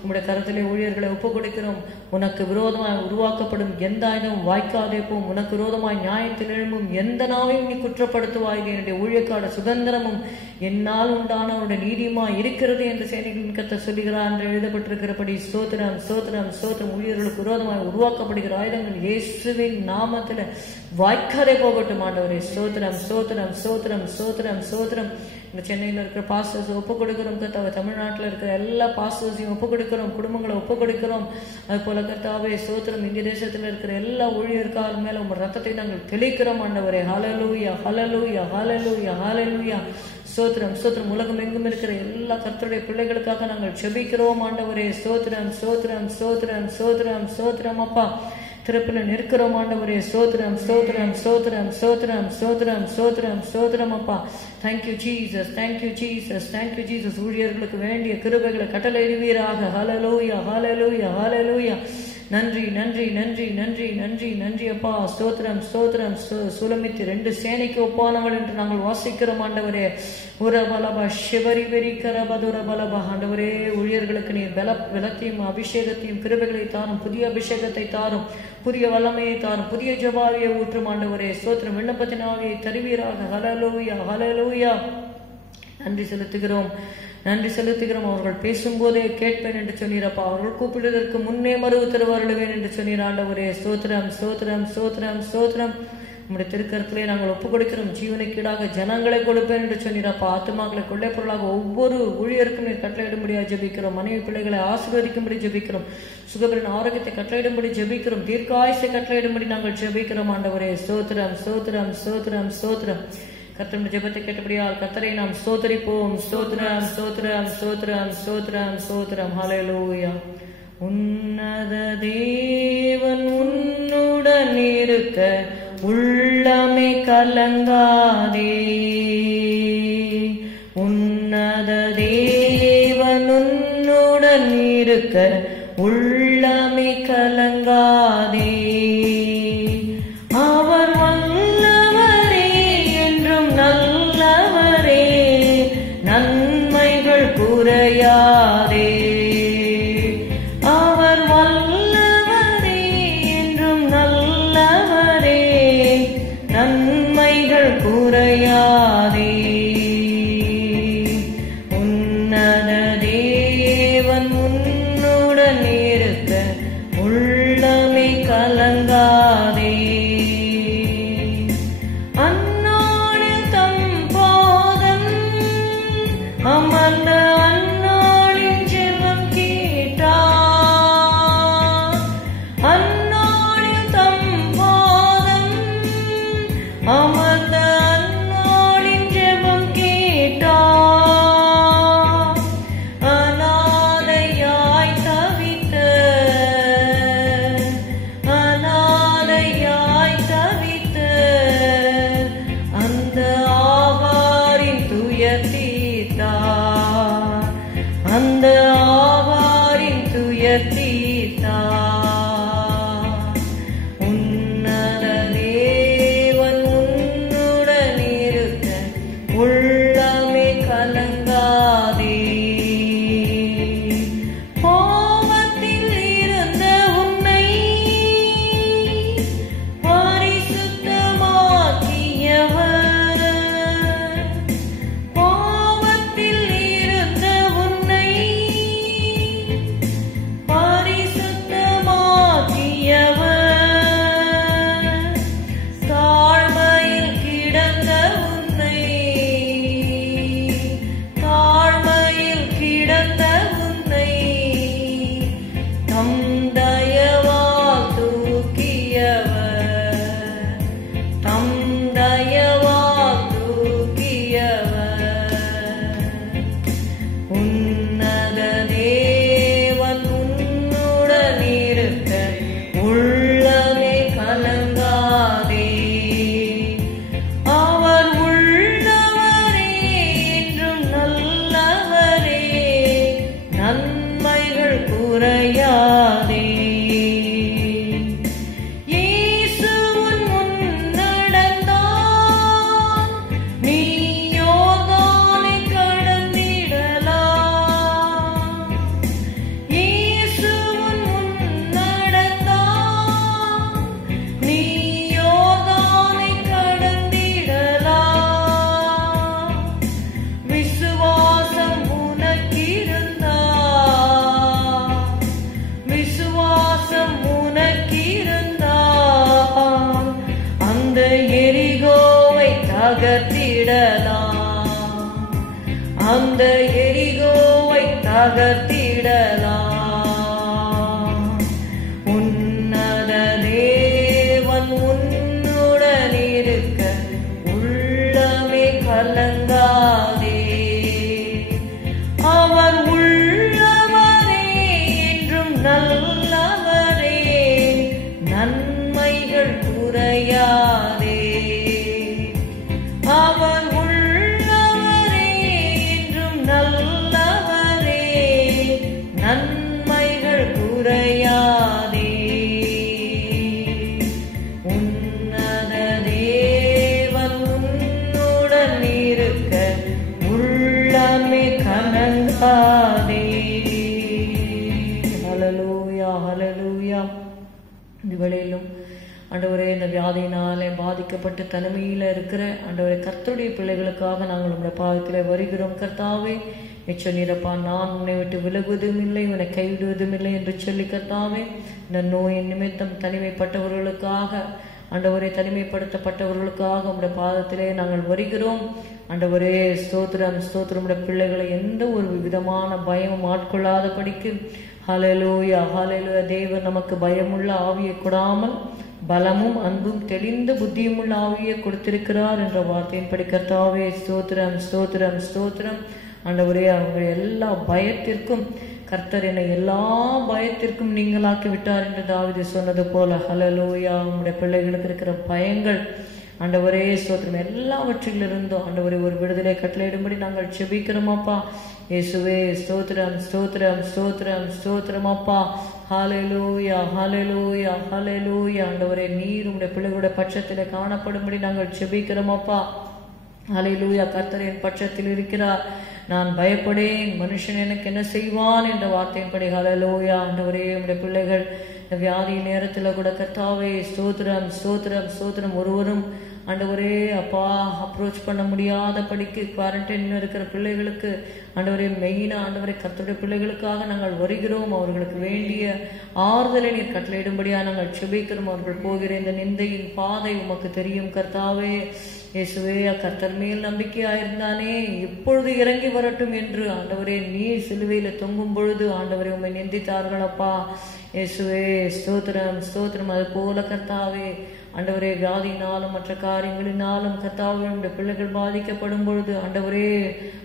உம்முடைய கரத்திலே ஊழியர்களை ஒப்புக் கொடுக்கிறோம். உனக்கு விரோதமாய் உருவாக்கப்படும் எந்த ஆயுதமும் வாய்க்காதே போம். உனக்கு விரோதமாய் நியாயத்தில் எழும்பும் எந்த நாவையும் நீ குற்றப்படுத்துவாய். என்னுடைய ஊழியக்கார சுதந்திரமும் என்னால் உண்டான அவருடைய நீதியுமாய் இருக்கிறது என்று சேனைகளின் கர்த்தர் சொல்லுகிறார் என்று எழுதப்பட்டிருக்கிறபடி ஸ்தோத்திரம் ஸ்தோத்திரம் ஸ்தோத்திரம். ஊழியர்களுக்கு விரோதமாய் உருவாக்கப்படுகிற ஆயுதங்கள் இயேசுவின் நாமத்தில் வாய்க்காதே போகட்டும் ஆண்டவரே. ஸ்தோத்திரம் ஸ்தோத்திரம் ஸ்தோத்திரம் ஸ்தோத்திரம் ஸ்தோத்திரம். இந்த சென்னையில் இருக்கிற பாஸ்டர்ஸ் ஒப்பு கொடுக்கிறோம் கர்த்தாவே. தமிழ்நாட்டில் இருக்கிற எல்லா பாஸ்டர்ஸையும் ஒப்பு கொடுக்கிறோம், குடும்பங்களை ஒப்பு கொடுக்கிறோம். அது போல கர்த்தாவே ஸ்தோத்திரம், இந்திய தேசத்தில் இருக்கிற எல்லா ஊழியர்கால் மேல உங்க ரத்தத்தை நாங்கள் தெளிக்கிறோம் ஆண்டவரே. ஹல்லேலூயா ஹல்லேலூயா ஹல்லேலூயா ஹல்லேலூயா. ஸ்தோத்திரம் ஸ்தோத்திரம். உலகம் எங்கும் இருக்கிற எல்லா கர்த்தருடைய பிள்ளைகளுக்காக நாங்கள் ஜெபிக்கிறோம் ஆண்டவரே. ஸ்தோத்திரம் ஸ்தோத்திரம் ஸ்தோத்திரம் ஸ்தோத்திரம் ஸ்தோத்திரம் அப்பா. திறப்பில் நிற்கிறோம் ஆண்டவரே. ஸ்தோத்திரம் ஸ்தோத்திரம் ஸ்தோத்திரம் ஸ்தோத்திரம் ஸ்தோத்திரம் ஸ்தோத்திரம் ஸ்தோத்திரம் அப்பா. Thank you Jesus, thank you Jesus, thank you Jesus. ஊழியர்களுக்கு வேண்டிய கிருபைகளை கட்டளையிடுவீராக. ஹல்லேலூயா ஹல்லேலூயா ஹல்லேலூயா. நன்றி நன்றி நன்றி நன்றி நன்றி நன்றி அப்பா. ஸ்தோத்திரம் ஸ்தோத்திரம். சுலமித்து 2 சேனைக்கு ஒப்பானவள் என்று நாங்கள் வாசிக்கிறோம் ஆண்டவரே. உரபலபா சிவரி வெறி கரபதுரபலபா. ஆண்டவரே, ஊழியர்களுக்கு நீர் பலத்தையும் அபிஷேகத்தையும் கிருபைகளை தாரும், புதிய அபிஷேகத்தை தாரும், புதிய வல்லமையை தாரும், புதிய ஜபாவியை ஊற்றும் ஆண்டவரே. ஸ்தோத்திரம். விண்ணப்பத்தின் ஆவியை தருவீராக. ஹல்லேலூயா ஹல்லேலூயா. நன்றி செலுத்துகிறோம், நன்றி செலுத்துகிறோம். அவர்கள் பேசும்போதே கேட்பேன் என்று சொன்னீரப்பா. அவர்கள் கூப்பிடுவதற்கு முன்னே மறுவு தருவாருவேன் என்று சொன்னீர் ஆண்டவரே. ஸ்தோத்திரம் ஸ்தோத்திரம் ஸ்தோத்திரம் ஸ்தோத்திரம். நம்முடைய திருக்கரத்திலே நாங்கள் ஒப்புக் கொடுக்கிறோம். ஜீவனுக்கீடாக ஜனங்களை கொடுப்பேன் என்று சொன்னீரப்பா. ஆத்துமாக்களை கொள்ளை பொருளாக ஒவ்வொரு ஊழியருக்கும் நீர் கட்டளையிடும்படியாக ஜெபிக்கிறோம். மனைவி பிள்ளைகளை ஆசீர்வதிக்கும்படி ஜெபிக்கிறோம். சுகபரின் ஆரோக்கியத்தை கட்டளையிடும்படி ஜெபிக்கிறோம். தீர்க்காயுசை கட்டளையிடும்படி நாங்கள் ஜெபிக்கிறோம் ஆண்டவரே. ஸ்தோத்திரம் ஸ்தோத்திரம் ஸ்தோத்திரம் ஸ்தோத்திரம். கர்த்தருடைய ஜெபத்தை கேட்டபடியால் கர்த்தரை நாம் ஸ்தோத்திரிப்போம். ஸ்தோத்திரம் ஸ்தோத்திரம் ஸ்தோத்திரம் ஸ்தோத்திரம் ஸ்தோத்திரம். ஹல்லேலூயா. உன்னத தேவன் உன்னுடன் இருக்க உள்ளமே கலங்காதே. உன்னத தேவன் உன்னுடன் இருக்க உள்ளமே கலங்காதே. அவர் வல்லவரே, என்றும் நல்லவரே, நன்மைகள் குறையாதே. அவர் வல்லவரே, என்றும் நல்லவரே, நன்மைகள் குறையாதே. உன்னத தேவன் உன்னுடன் இருக்க உள்ளமே கலங்காதே. அந்நாளில் தம் பாதம் அமர்ந்த அந்நாளின் ஜெபம் கேட்டார். அந்நாளில் தம் பாதம் அமர்ந்த அந்நாளின் ஜெபம் கேட்டார். அநாதையாய் தவித்த அநாதையாய் தவித்த அந்த ஆவாரின் துயர் தீர்த்தார். அந்த ஆவாரின் துயர் தீர்த்தார். உன்னத தேவன் உன்னுடன் இருக்க உள்ளமே கலங்காதே. பாவத்தில் இருந்த உன்னை பரிசுத்தமாக்கியவர். பாவத்தில் இருந்த உன்னை பரிசுத்தமாக்கியவர். தாழ்மையில் கிடந்த உன்னை தாழ்மையில் கிடந்த உன்னை தம் தயவால் தூக்கியவர். தம் தயவால் தூக்கியவர். உன்னத தேவன் உன்னுடன் இருக்க உள்ளமே கலங்காதே. அவர் உள்ளவரே, என்றும் நல்லவரே, நன்மைகள் குறையாதே. இயேசு உன் முன் நடந்தார், நீ யோர்தானை கடந்திடலாம். இயேசு உன் முன் நடந்தார், நீ யோர்தானை கடந்திடலாம். விசுவாசம் உனக்கிருந்தார், விசுவாசம் உனக்கிருந்தார், அந்த எரிகோவை தகர்த்திடலாம். அந்த எரிகோவை தகர்த்திடலாம். உன்னத தேவன் உன்னுடன் இருக்க உள்ளமே கலங்காதே. அவர் உள்ளவரே என்றும் நல்லவரே, நன்மைகள் குறையாதே. அவர் உள்ளவரே என்றும் நல்லவரே, நன்மைகள் குறையாதே. உன்னத தேவன் உன்னுடன் இருக்க உள்ளமே கலங்காதே. ஹல்லேலூயா, ஹல்லேலூயா. இந்த வேளையிலும் ஆண்டவரே, இந்த வியாதியினாலே பாதிக்கப்பட்டு தனிமையில இருக்கிற ஆண்டவரே கர்த்தருடைய பிள்ளைகளுக்காக நாங்கள் உங்களுடைய பாதத்தில் வருகிறோம். கர்த்தாவே, சொன்னீரப்பா, நான் உன்னை விட்டு விலகுவதும் இல்லை, உன்னை கைவிடுவதும் இல்லை என்று சொல்லி கர்த்தாவே, இந்த நோயின் நிமித்தம் தனிமைப்பட்டவர்களுக்காக ஆண்டவரே, தனிமைப்படுத்தப்பட்டவர்களுக்காக உங்களுடைய பாதத்திலே நாங்கள் வருகிறோம். ஆண்டவரே, ஸ்தோத்திரம் ஸ்தோத்திரம். உடைய பிள்ளைகளை எந்த ஒரு விதமான பயமும் ஆட்கொள்ளாத படிக்கு ஹல்லேலூயா, ஹல்லேலூயா. தேவன் நமக்கு பயமுள்ள ஆவியை கொடாமல் பலமும் அன்பும் தெளிந்த புத்தியும் உள்ள ஆவியை கொடுத்திருக்கிறார் என்ற வார்த்தையின்படி கர்த்தாவே, ஸ்தோத்திரம் ஸ்தோத்திரம் ஸ்தோத்திரம். ஆண்டவரே, அவங்க எல்லா பயத்திற்கும் கர்த்தர் என்னை எல்லா பயத்திற்கும் நீங்களாக்கி விட்டார் என்று தாவீது சொன்னது போல ஹல்லேலூயா. உங்களுடைய பிள்ளைகளுக்கு இருக்கிற பயங்கள் ஆண்டவரே ஸ்தோத்திரம் எல்லாவற்றிலிருந்தும் ஆண்டவரே ஒரு விடுதலை கட்டளையிடும்படி நாங்கள் செபிக்கிறோம் அப்பா. இயேசுவே ஸ்தோத்திரம் ஸ்தோத்திரம் ஸ்தோத்திரம் ஸ்தோத்திரம் அப்பா. ஹல்லேலூயா, ஹல்லேலூயா, ஹல்லேலூயா. ஆண்டவரே, நீர் உங்களுடைய பிள்ளைகளுடைய பட்சத்திலே காணப்படும்படி நாங்கள் செபிக்கிறோம் அப்பா. ஹல்லேலூயா. கர்த்தர் என் பட்சத்தில் இருக்கிறார், நான் பயப்படேன், மனுஷன் எனக்கு என்ன செய்வான் என்ற வார்த்தையின்படி ஹல்லேலூயா. ஆண்டவரே, உங்களுடைய பிள்ளைகள் இந்த வியாதி நேரத்தில் கூட கர்த்தாவே ஸ்தோத்திரம் ஸ்தோத்திரம் ஸ்தோத்திரம். ஒருவரும் ஆண்டவரே அப்பா அப்ரோச் பண்ண முடியாத படிக்கு குவாரண்டைன்ல இருக்கிற பிள்ளைகளுக்கு ஆண்டவரே, மெயினா ஆண்டவரே கர்த்தருடைய பிள்ளைகளுக்காக நாங்கள் வருகிறோம். அவர்களுக்கு வேண்டிய ஆறுதலை நீர் கட்டளையிடும்படியா நாங்கள் செபிக்கிறோம். அவர்கள் போகிற இந்த நிந்தையின் பாதை உமக்கு தெரியும் கர்த்தாவே. இயேசுவே, கர்த்தர் மேல் நம்பிக்கையாயிருந்தானே இப்பொழுது இறங்கி வரட்டும் என்று ஆண்டவரே நீர் சிலுவையில தொங்கும் பொழுது ஆண்டவரே உம்மை நிந்தித்தார்கள் அப்பா. இயேசுவே ஸ்தோத்திரம் ஸ்தோத்திரம். அது போல கர்த்தாவே ஆண்டவரே, வியாதியினாலும் மற்ற காரியங்களினாலும் கர்த்தாவே உடைய பிள்ளைகள் பாதிக்கப்படும் பொழுது ஆண்டவரே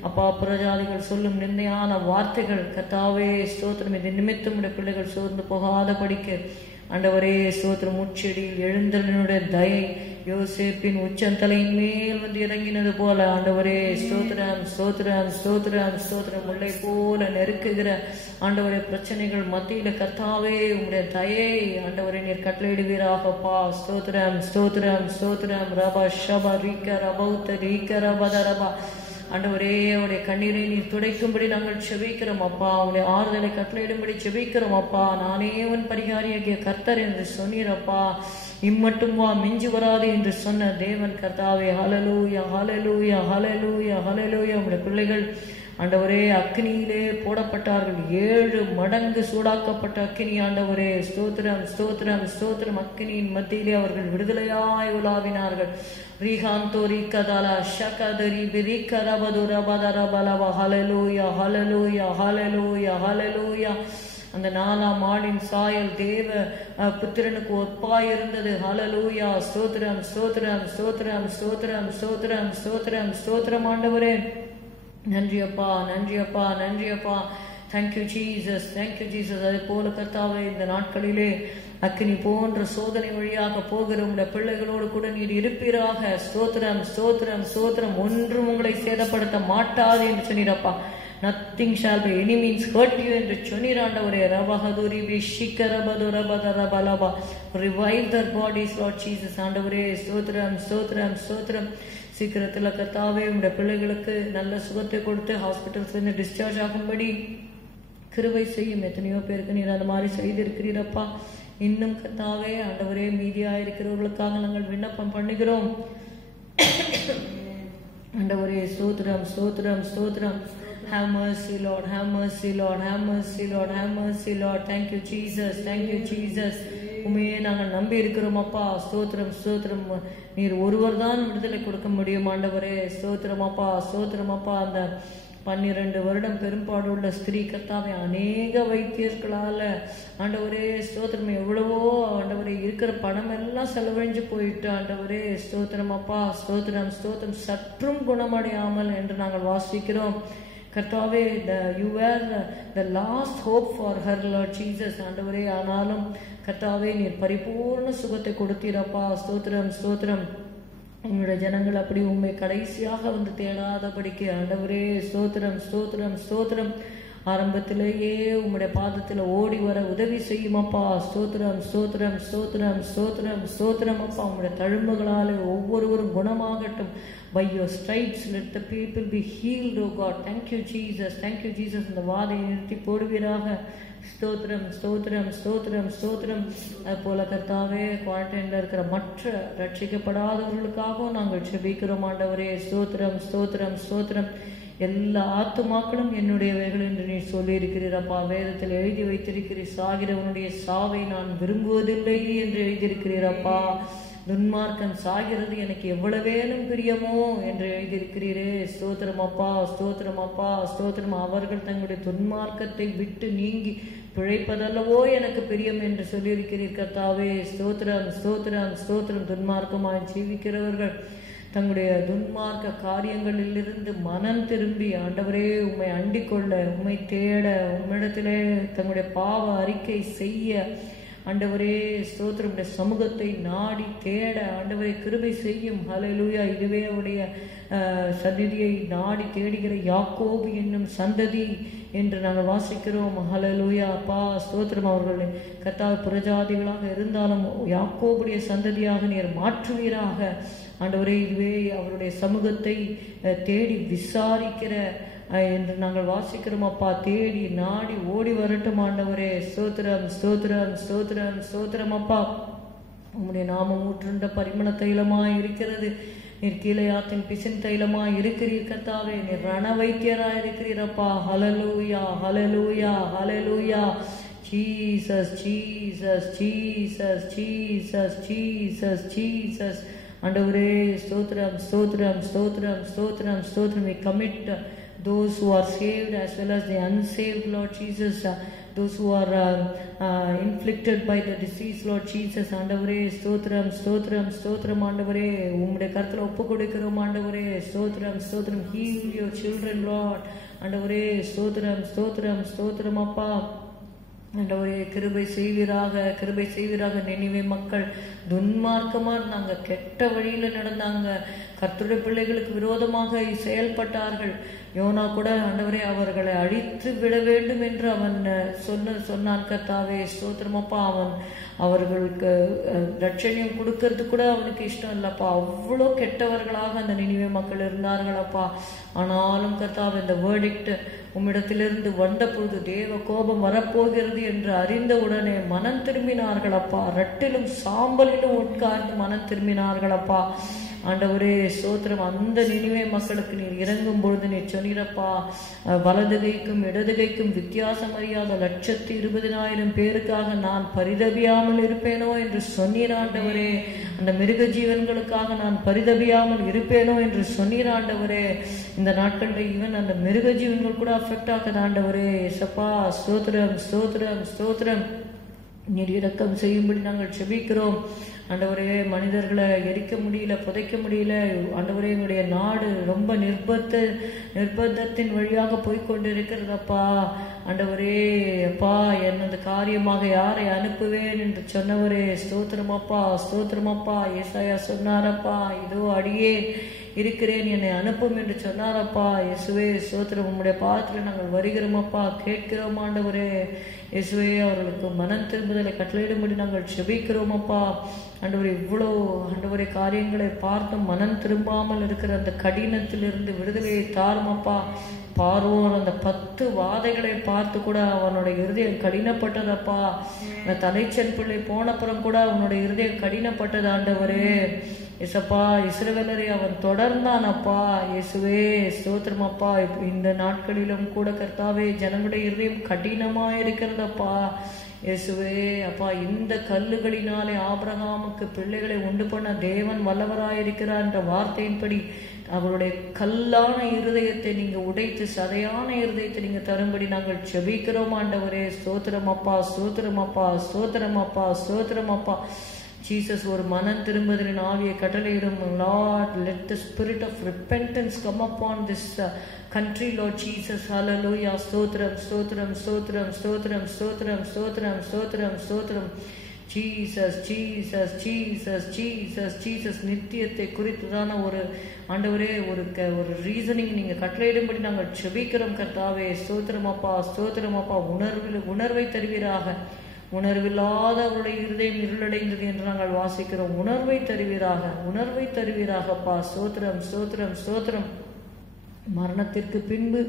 அப்பா, புறஜாதிகள் சொல்லும் நிந்தையான வார்த்தைகள் கர்த்தாவே ஸ்தோத்திரம், இது நிமித்தம் உடைய பிள்ளைகள் சோர்ந்து போகாத படிக்க ஆண்டவரே ஸ்தோத்திரம். முச்செடியில் எழுந்தனுடைய தயை யோசேப்பின் உச்சந்தலையின் மேல் வந்து இறங்கினது போல ஆண்டவரே ஸ்தோத்திரம் ஸ்தோத்திரம் ஸ்தோத்திரம் ஸ்தோத்திரம். முல்லை போல நெருக்குகிற ஆண்டவரே பிரச்சனைகள் மத்தியில கர்த்தாவே உங்களுடைய தயை ஆண்டவரே நீர் கட்டளையிடுவீராகப்பா. ஸ்தோத்திரம் ஸ்தோத்திரம் ஸ்தோத்திரம். ரபா ஷபா ரீக்க ரபௌத்த ரீக்க ரபத ரபா. ஆண்டவரே, அவருடைய கண்ணீரை நீர் துடைக்கும்படி நாங்கள் செபிக்கிறோம் அப்பா. அவருடைய ஆறுதலை கட்டளையிடும்படி செபிக்கிறோம் அப்பா. நானே உன் பரிகாரியாகிய கர்த்தர் என்று சொன்னீரப்பா. இம்மட்டும் வா, மிஞ்சி வராது என்று சொன்ன தேவன் கர்த்தாவே. ஹல்லேலூயா, ஹல்லேலூயா, ஹல்லேலூயா, ஹல்லேலூயா. உங்களுடைய பிள்ளைகள் ஆண்டவரே அக்கினியிலே போடப்பட்டார்கள், 7 மடங்கு சூடாக்கப்பட்ட அக்கினி ஆண்டவரே. ஸ்தோத்திரம் ஸ்தோத்திரம் ஸ்தோத்திரம். அக்கினியின் மத்தியிலே அவர்கள் விடுதலையாய் உலாவினார்கள். ரீகாந்தோ ரீகதாலா ஷகதரி பிரிகரபதுரபதரபலவ. ஹல்லேலூயா, ஹல்லேலூயா, ஹல்லேலூயா, ஹல்லேலூயா. அந்த 4ஆம் ஆடின் சாயல் தேவ புத்திரனுக்கு ஒப்பாய் இருந்தது. ஹல்லேலூயா. ஸ்தோத்திரம் ஸ்தோத்திரம் ஸ்தோத்திரம் ஸ்தோத்திரம் ஸ்தோத்திரம் ஸ்தோத்திரம் ஸ்தோத்திரம். ஆண்டவரே நன்றி அப்பா, நன்றி அப்பா, நன்றி அப்பா. Thank you Jesus, thank you Jesus. அதே போல கர்த்தாவே இந்த நாட்களிலே அக்கினி போன்ற சோதனை வழியாக போகிற உங்களுடைய பிள்ளைகளோடு கூட நீர் இருப்பீராக. ஸ்தோத்திரம் ஸ்தோத்திரம் ஸ்தோத்திரம். ஒன்றும் உங்களை சேதப்படுத்த மாட்டாது என்று சொன்னீரப்பா. Nothing shall by any means hurt you என்று சொன்னீராண்டவரே. ரபஹதுரி பிஷிக்கரபதுரபதரபலபா. Revive their bodies, Lord Jesus. ஆண்டவரே ஸ்தோத்திரம் ஸ்தோத்திரம் ஸ்தோத்திரம். சீக்கிரத்தில் கர்த்தாவே உங்களுடைய பிள்ளைகளுக்கு நல்ல சுகத்தை கொடுத்து ஹாஸ்பிட்டல்ஸ்ல டிஸ்சார்ஜ் ஆகும்படி கிருபை செய்யும். எத்தனையோ பேருக்கு நீர் அந்த மாதிரி செய்திருக்கிறீரப்பா. இன்னும் கர்த்தாவே ஆண்டவரே மீதியா இருக்கிறவர்களுக்காக நாங்கள் விண்ணப்பம் பண்ணுகிறோம். ஆண்டவரே ஸ்தோத்திரம் ஸ்தோத்திரம் ஸ்தோத்திரம். Have mercy, Lord. Have mercy, Lord. Have mercy, Lord. Have mercy, Lord. Thank you, Jesus. Thank you, Jesus. உண்மையே நாங்கள் நம்பி இருக்கிறோம் அப்பா. ஸ்தோத்திரம் ஸ்தோத்திரம். நீர் ஒருவர் தான் விடுதலை கொடுக்க முடியும் ஆண்டவரே. ஸ்தோத்திரம் அப்பா, ஸ்தோத்திரம் அப்பா. அந்த 12 வருடம் பெரும்பாடுள்ள ஸ்திரீ கர்த்தாவே அநேக வைத்தியர்களால ஆண்டவரே ஸ்தோத்திரம், எவ்வளவோ ஆண்டவரே இருக்கிற பணம் எல்லாம் செலவழிஞ்சு போயிட்டு ஆண்டவரே ஸ்தோத்திரம் அப்பா, ஸ்தோத்திரம் ஸ்தோத்திரம், சற்றும் குணமடையாமல் என்று நாங்கள் வாசிக்கிறோம். கர்த்தாவே, you were the last hope for her, Lord Jesus. ஆண்டவரே, ஆனாலும் கர்த்தாவே நீர் பரிபூர்ண சுகத்தை கொடுத்தீரப்பா. ஸ்தோத்திரம் ஸ்தோத்திரம். உங்களுடைய ஜனங்கள் அப்படி உண்மை கடைசியாக வந்து தேடாதபடிக்கு ஆண்டவரே ஸ்தோத்திரம் ஸ்தோத்திரம் ஸ்தோத்திரம், ஆரம்பத்திலேயே உம்முடைய பாதத்தில் ஓடி வர உதவி செய்யுமப்பா. ஸ்தோத்திரம் ஸ்தோத்திரம் ஸ்தோத்திரம் ஸ்தோத்திரம் ஸ்தோத்திரம் அப்பா. உம்முடைய தழும்புகளால் ஒவ்வொருவரும் குணமாகட்டும். By your stripes let the people be healed, oh God. Thank you Jesus, thank you Jesus. இந்த வாதை நிறுத்தி போடுவீராக. ஸ்தோத்திரம் ஸ்தோத்திரம் ஸ்தோத்திரம் ஸ்தோத்திரம். அதுபோல கர்த்தாவே, குவாரண்டைன்ல இருக்கிற மற்ற ரட்சிக்கப்படாதவர்களுக்காகவும் நாங்கள் செபிக்கிறோம் ஆண்டவரே. ஸ்தோத்திரம் ஸ்தோத்திரம் ஸ்தோத்திரம். எல்லா ஆத்துமாக்களும் என்னுடையவைகள் என்று நீ சொல்லியிருக்கிறீரப்பா. வேதத்தில் எழுதி வைத்திருக்கிறீர், சாகிறவனுடைய சாவை நான் விரும்புவதில்லை என்று எழுதியிருக்கிறீரப்பா. துன்மார்க்கன் சாகிறது எனக்கு எவ்வளவேனும் பிரியமோ என்று எழுதியிருக்கிறீரே. ஸ்தோத்திரம் அப்பா, ஸ்தோத்திரம் அப்பா, ஸ்தோத்திரம். அவர்கள் தங்களுடைய துன்மார்க்கத்தை விட்டு நீங்கி பிழைப்பதல்லவோ எனக்கு பிரியம் என்று சொல்லியிருக்கிறீர் கர்த்தாவே. ஸ்தோத்திரம் ஸ்தோத்திரம் ஸ்தோத்திரம். துன்மார்க்கமாய் ஜீவிக்கிறவர்கள் தங்களுடைய துன்மார்க்க காரியங்களிலிருந்து மனம் திரும்பி ஆண்டவரே உம்மை அண்டிக் கொள்ள, உம்மை தேட, உம்மிடத்திலே தங்களுடைய பாவ அறிக்கை செய்ய ஆண்டவரே ஸ்தோத்திரம், சமூகத்தை நாடி தேட ஆண்டவரே கிருபை செய்யும். ஹல்லேலூயா. இதுவே அவருடைய சந்நிதியை நாடி தேடுகிற யாக்கோபு என்னும் சந்ததி என்று நாங்கள் வாசிக்கிறோம். ஹல்லேலூயா அப்பா ஸ்தோத்திரம். அவர்கள் கர்த்தாவே புறஜாதிகளாக இருந்தாலும் யாக்கோபுடைய சந்ததியாக நீர் மாற்றுவீராக ஆண்டவரே. இதுவே அவருடைய சமூகத்தை தேடி விசாரிக்கிற என்று நாங்கள் வாசிக்கிறோம் அப்பா. தேடி நாடி ஓடி வரட்டும் ஆண்டவரே. ஸ்தோத்திரம் ஸ்தோத்திரம் ஸ்தோத்திரம் ஸ்தோத்திரம் அப்பா. உம்முடைய நாமம் ஊற்றுண்ட பரிமள தைலமாய் இருக்கிறது. நீர் கீலேயாத்தின் பிசின் தைலமாய் இருக்கிறீர் கர்த்தாவே. நீர் ரண வைத்தியராய் இருக்கிறீரப்பா. ஹல்லேலூயா ஹல்லேலூயா ஹல்லேலூயா. Jesus Jesus Jesus Jesus Jesus Jesus. ஆண்டவரே ஸ்தோத்திரம் ஸ்தோத்திரம் ஸ்தோத்திரம் ஸ்தோத்திரம் ஸ்தோத்திரம். We commit those who are saved as well as the unsaved, Lord Jesus, those who are inflicted by the disease, Lord Jesus. ஆண்டவரே ஸ்தோத்திரம் ஸ்தோத்திரம் ஸ்தோத்திரம். ஆண்டவரே உம்முடைய கருத்துல ஒப்பு கொடுக்கிறோம் ஆண்டவரே. ஸ்தோத்திரம் ஸ்தோத்திரம். heal your children, Lord. ஆண்டவரே ஸ்தோத்திரம் ஸ்தோத்திரம் ஸ்தோத்திரம் அப்பா. ஆண்டவரே கிருபை செய்வீராக, கிருபை செய்வீராக. நினிவே மக்கள் துன்மார்க்கமா இருந்தாங்க, கெட்ட வழியில நடந்தாங்க, கர்த்தருடைய பிள்ளைகளுக்கு விரோதமாக செயல்பட்டார்கள். யோனா கூட ஆண்டவரே அவர்களை அழித்து விட வேண்டும் என்று அவன் சொன்னான் கர்த்தாவே. ஸ்தோத்திரமப்பா. அவன் அவர்களுக்கு ரட்சணியம் கொடுக்கறது கூட அவனுக்கு இஷ்டம் இல்லப்பா. அவ்வளோ கெட்டவர்களாக அந்த நினிவே மக்கள் இருந்தார்களப்பா. ஆனாலும் கர்த்தாவே, இந்த வேர்டிக்ட் உம்மிடத்திலிருந்து வந்த பொழுது தேவ கோபம் வரப்போகிறது என்று அறிந்த உடனே மனம் திரும்பினார்களப்பா. ரட்டிலும் சாம்பலிலும் உட்கார்ந்து மனம் திரும்பினார்களப்பா. ஆண்டவரே ஸ்தோத்திரம். அந்த நினிவே மக்களுக்கு நீர் இறங்கும் பொழுது நீர் சொன்னீரப்பா, வலது கைக்கும் இடது கைக்கும் வித்தியாசம் அறியாத 120,000 பேருக்காக நான் பரிதபியாமல் இருப்பேனோ என்று சொன்னீர் ஆண்டவரே. அந்த மிருக ஜீவன்களுக்காக நான் பரிதபியாமல் இருப்பேனோ என்று சொன்னீர் ஆண்டவரே. இந்த நாட்களில் ஈவன் அந்த மிருக ஜீவன்கள் கூட அஃபெக்ட் ஆகுது ஆண்டவரே. எசப்பா ஸ்தோத்திரம் ஸ்தோத்திரம் ஸ்தோத்திரம். நீர் இரக்கம் செய்யும்படி நாங்கள் செபிக்கிறோம் ஆண்டவரே. மனிதர்களை எரிக்க முடியல, புதைக்க முடியல ஆண்டவரே. எங்களுடைய நாடு ரொம்ப நிர்பந்தத்தின் வழியாக போய்கொண்டிருக்கிறதப்பா ஆண்டவரே. அப்பா, எனது காரியமாக யாரை அனுப்புவேன் என்று சொன்னவரே. ஸ்தோத்திரமப்பா ஸ்தோத்திரமப்பா. ஏசாயா சொன்னாரப்பா, இதோ அடியே இருக்கிறேன், என்னை அனுப்பும் என்று சொன்னாரப்பா. இயேசுவே ஸ்தோத்திரம். உம்முடைய பாதத்தில் நாங்கள் வருகிறோமப்பா, கேட்கிறோம் ஆண்டவரே. இயேசுவே அவர்களுக்கு மனம் திரும்புதலை கட்டளையிடும்படி நாங்கள் செபிக்கிறோமப்பா ஆண்டவரே. இவ்வளோ ஆண்டவரே காரியங்களை பார்த்தும் மனம் திரும்பாமல் இருக்கிற அந்த கடினத்திலிருந்து விடுதலையை தாருமப்பா. பார்வோன் அந்த 10 வாதைகளை பார்த்து கூட அவனுடைய இருதயம் கடினப்பட்டதப்பா. தலைச்சன் பிள்ளை போனப்புறம் கூட அவனுடைய இருதயம் கடினப்பட்டது ஆண்டவரே. இசப்பா இஸ்ரவேலரை அவன் தொடர்ந்தான் அப்பா. இயேசுவே ஸ்தோத்திரம் அப்பா. இந்த நாட்களிலும் கூட கர்த்தாவே ஜனங்களுடைய இருதயம் கடினமாக இருக்கிறதப்பா. இயேசுவே அப்பா, இந்த கல்லுகளினாலே ஆபிரகாமுக்கு பிள்ளைகளை உண்டு பண்ண தேவன் வல்லவராயிருக்கிறார் என்ற வார்த்தையின்படி அவருடைய கல்லான இருதயத்தை நீங்க உடைத்து சதையான இருதயத்தை நீங்க தரும்படி நாங்கள் செபிக்கிறோம் ஆண்டவரே. ஸ்தோத்திரம் அப்பா, ஸ்தோத்திரம் அப்பா, ஸ்தோத்திரம் அப்பா, ஸ்தோத்திரம் அப்பா. ஜீசஸ், ஒரு மனம் திரும்புதலின் ஆவியை கட்டளையிடும். Lord, let the spirit of repentance come upon this country, Lord Jesus. Hallelujah. ஸ்தோத்திரம் ஸ்தோத்திரம் ஸ்தோத்திரம் ஸ்தோத்திரம் ஸ்தோத்திரம் ஸ்தோத்திரம் ஸ்தோத்திரம் ஸ்தோத்திரம். Jesus Jesus Jesus Jesus Jesus. நித்தியத்தை குறித்துதான ஒரு ஆண்டவரே ஒரு ரீசனிங் நீங்க கட்டளையிடும்படி நாங்கள் செபிக்கிறோம் கர்த்தாவே. ஸ்தோத்திரம் அப்பா, ஸ்தோத்திரம் அப்பா. உணர்வை தருவீராக. உணர்வில்லாத அவருடைய இருதயம் இருளடைந்தது என்று நாங்கள் வாசிக்கிறோம். உணர்வை தருவீராக, உணர்வை தருவீராகப்பா. ஸ்தோத்திரம் ஸ்தோத்திரம் ஸ்தோத்திரம். மரணத்திற்கு பின்பு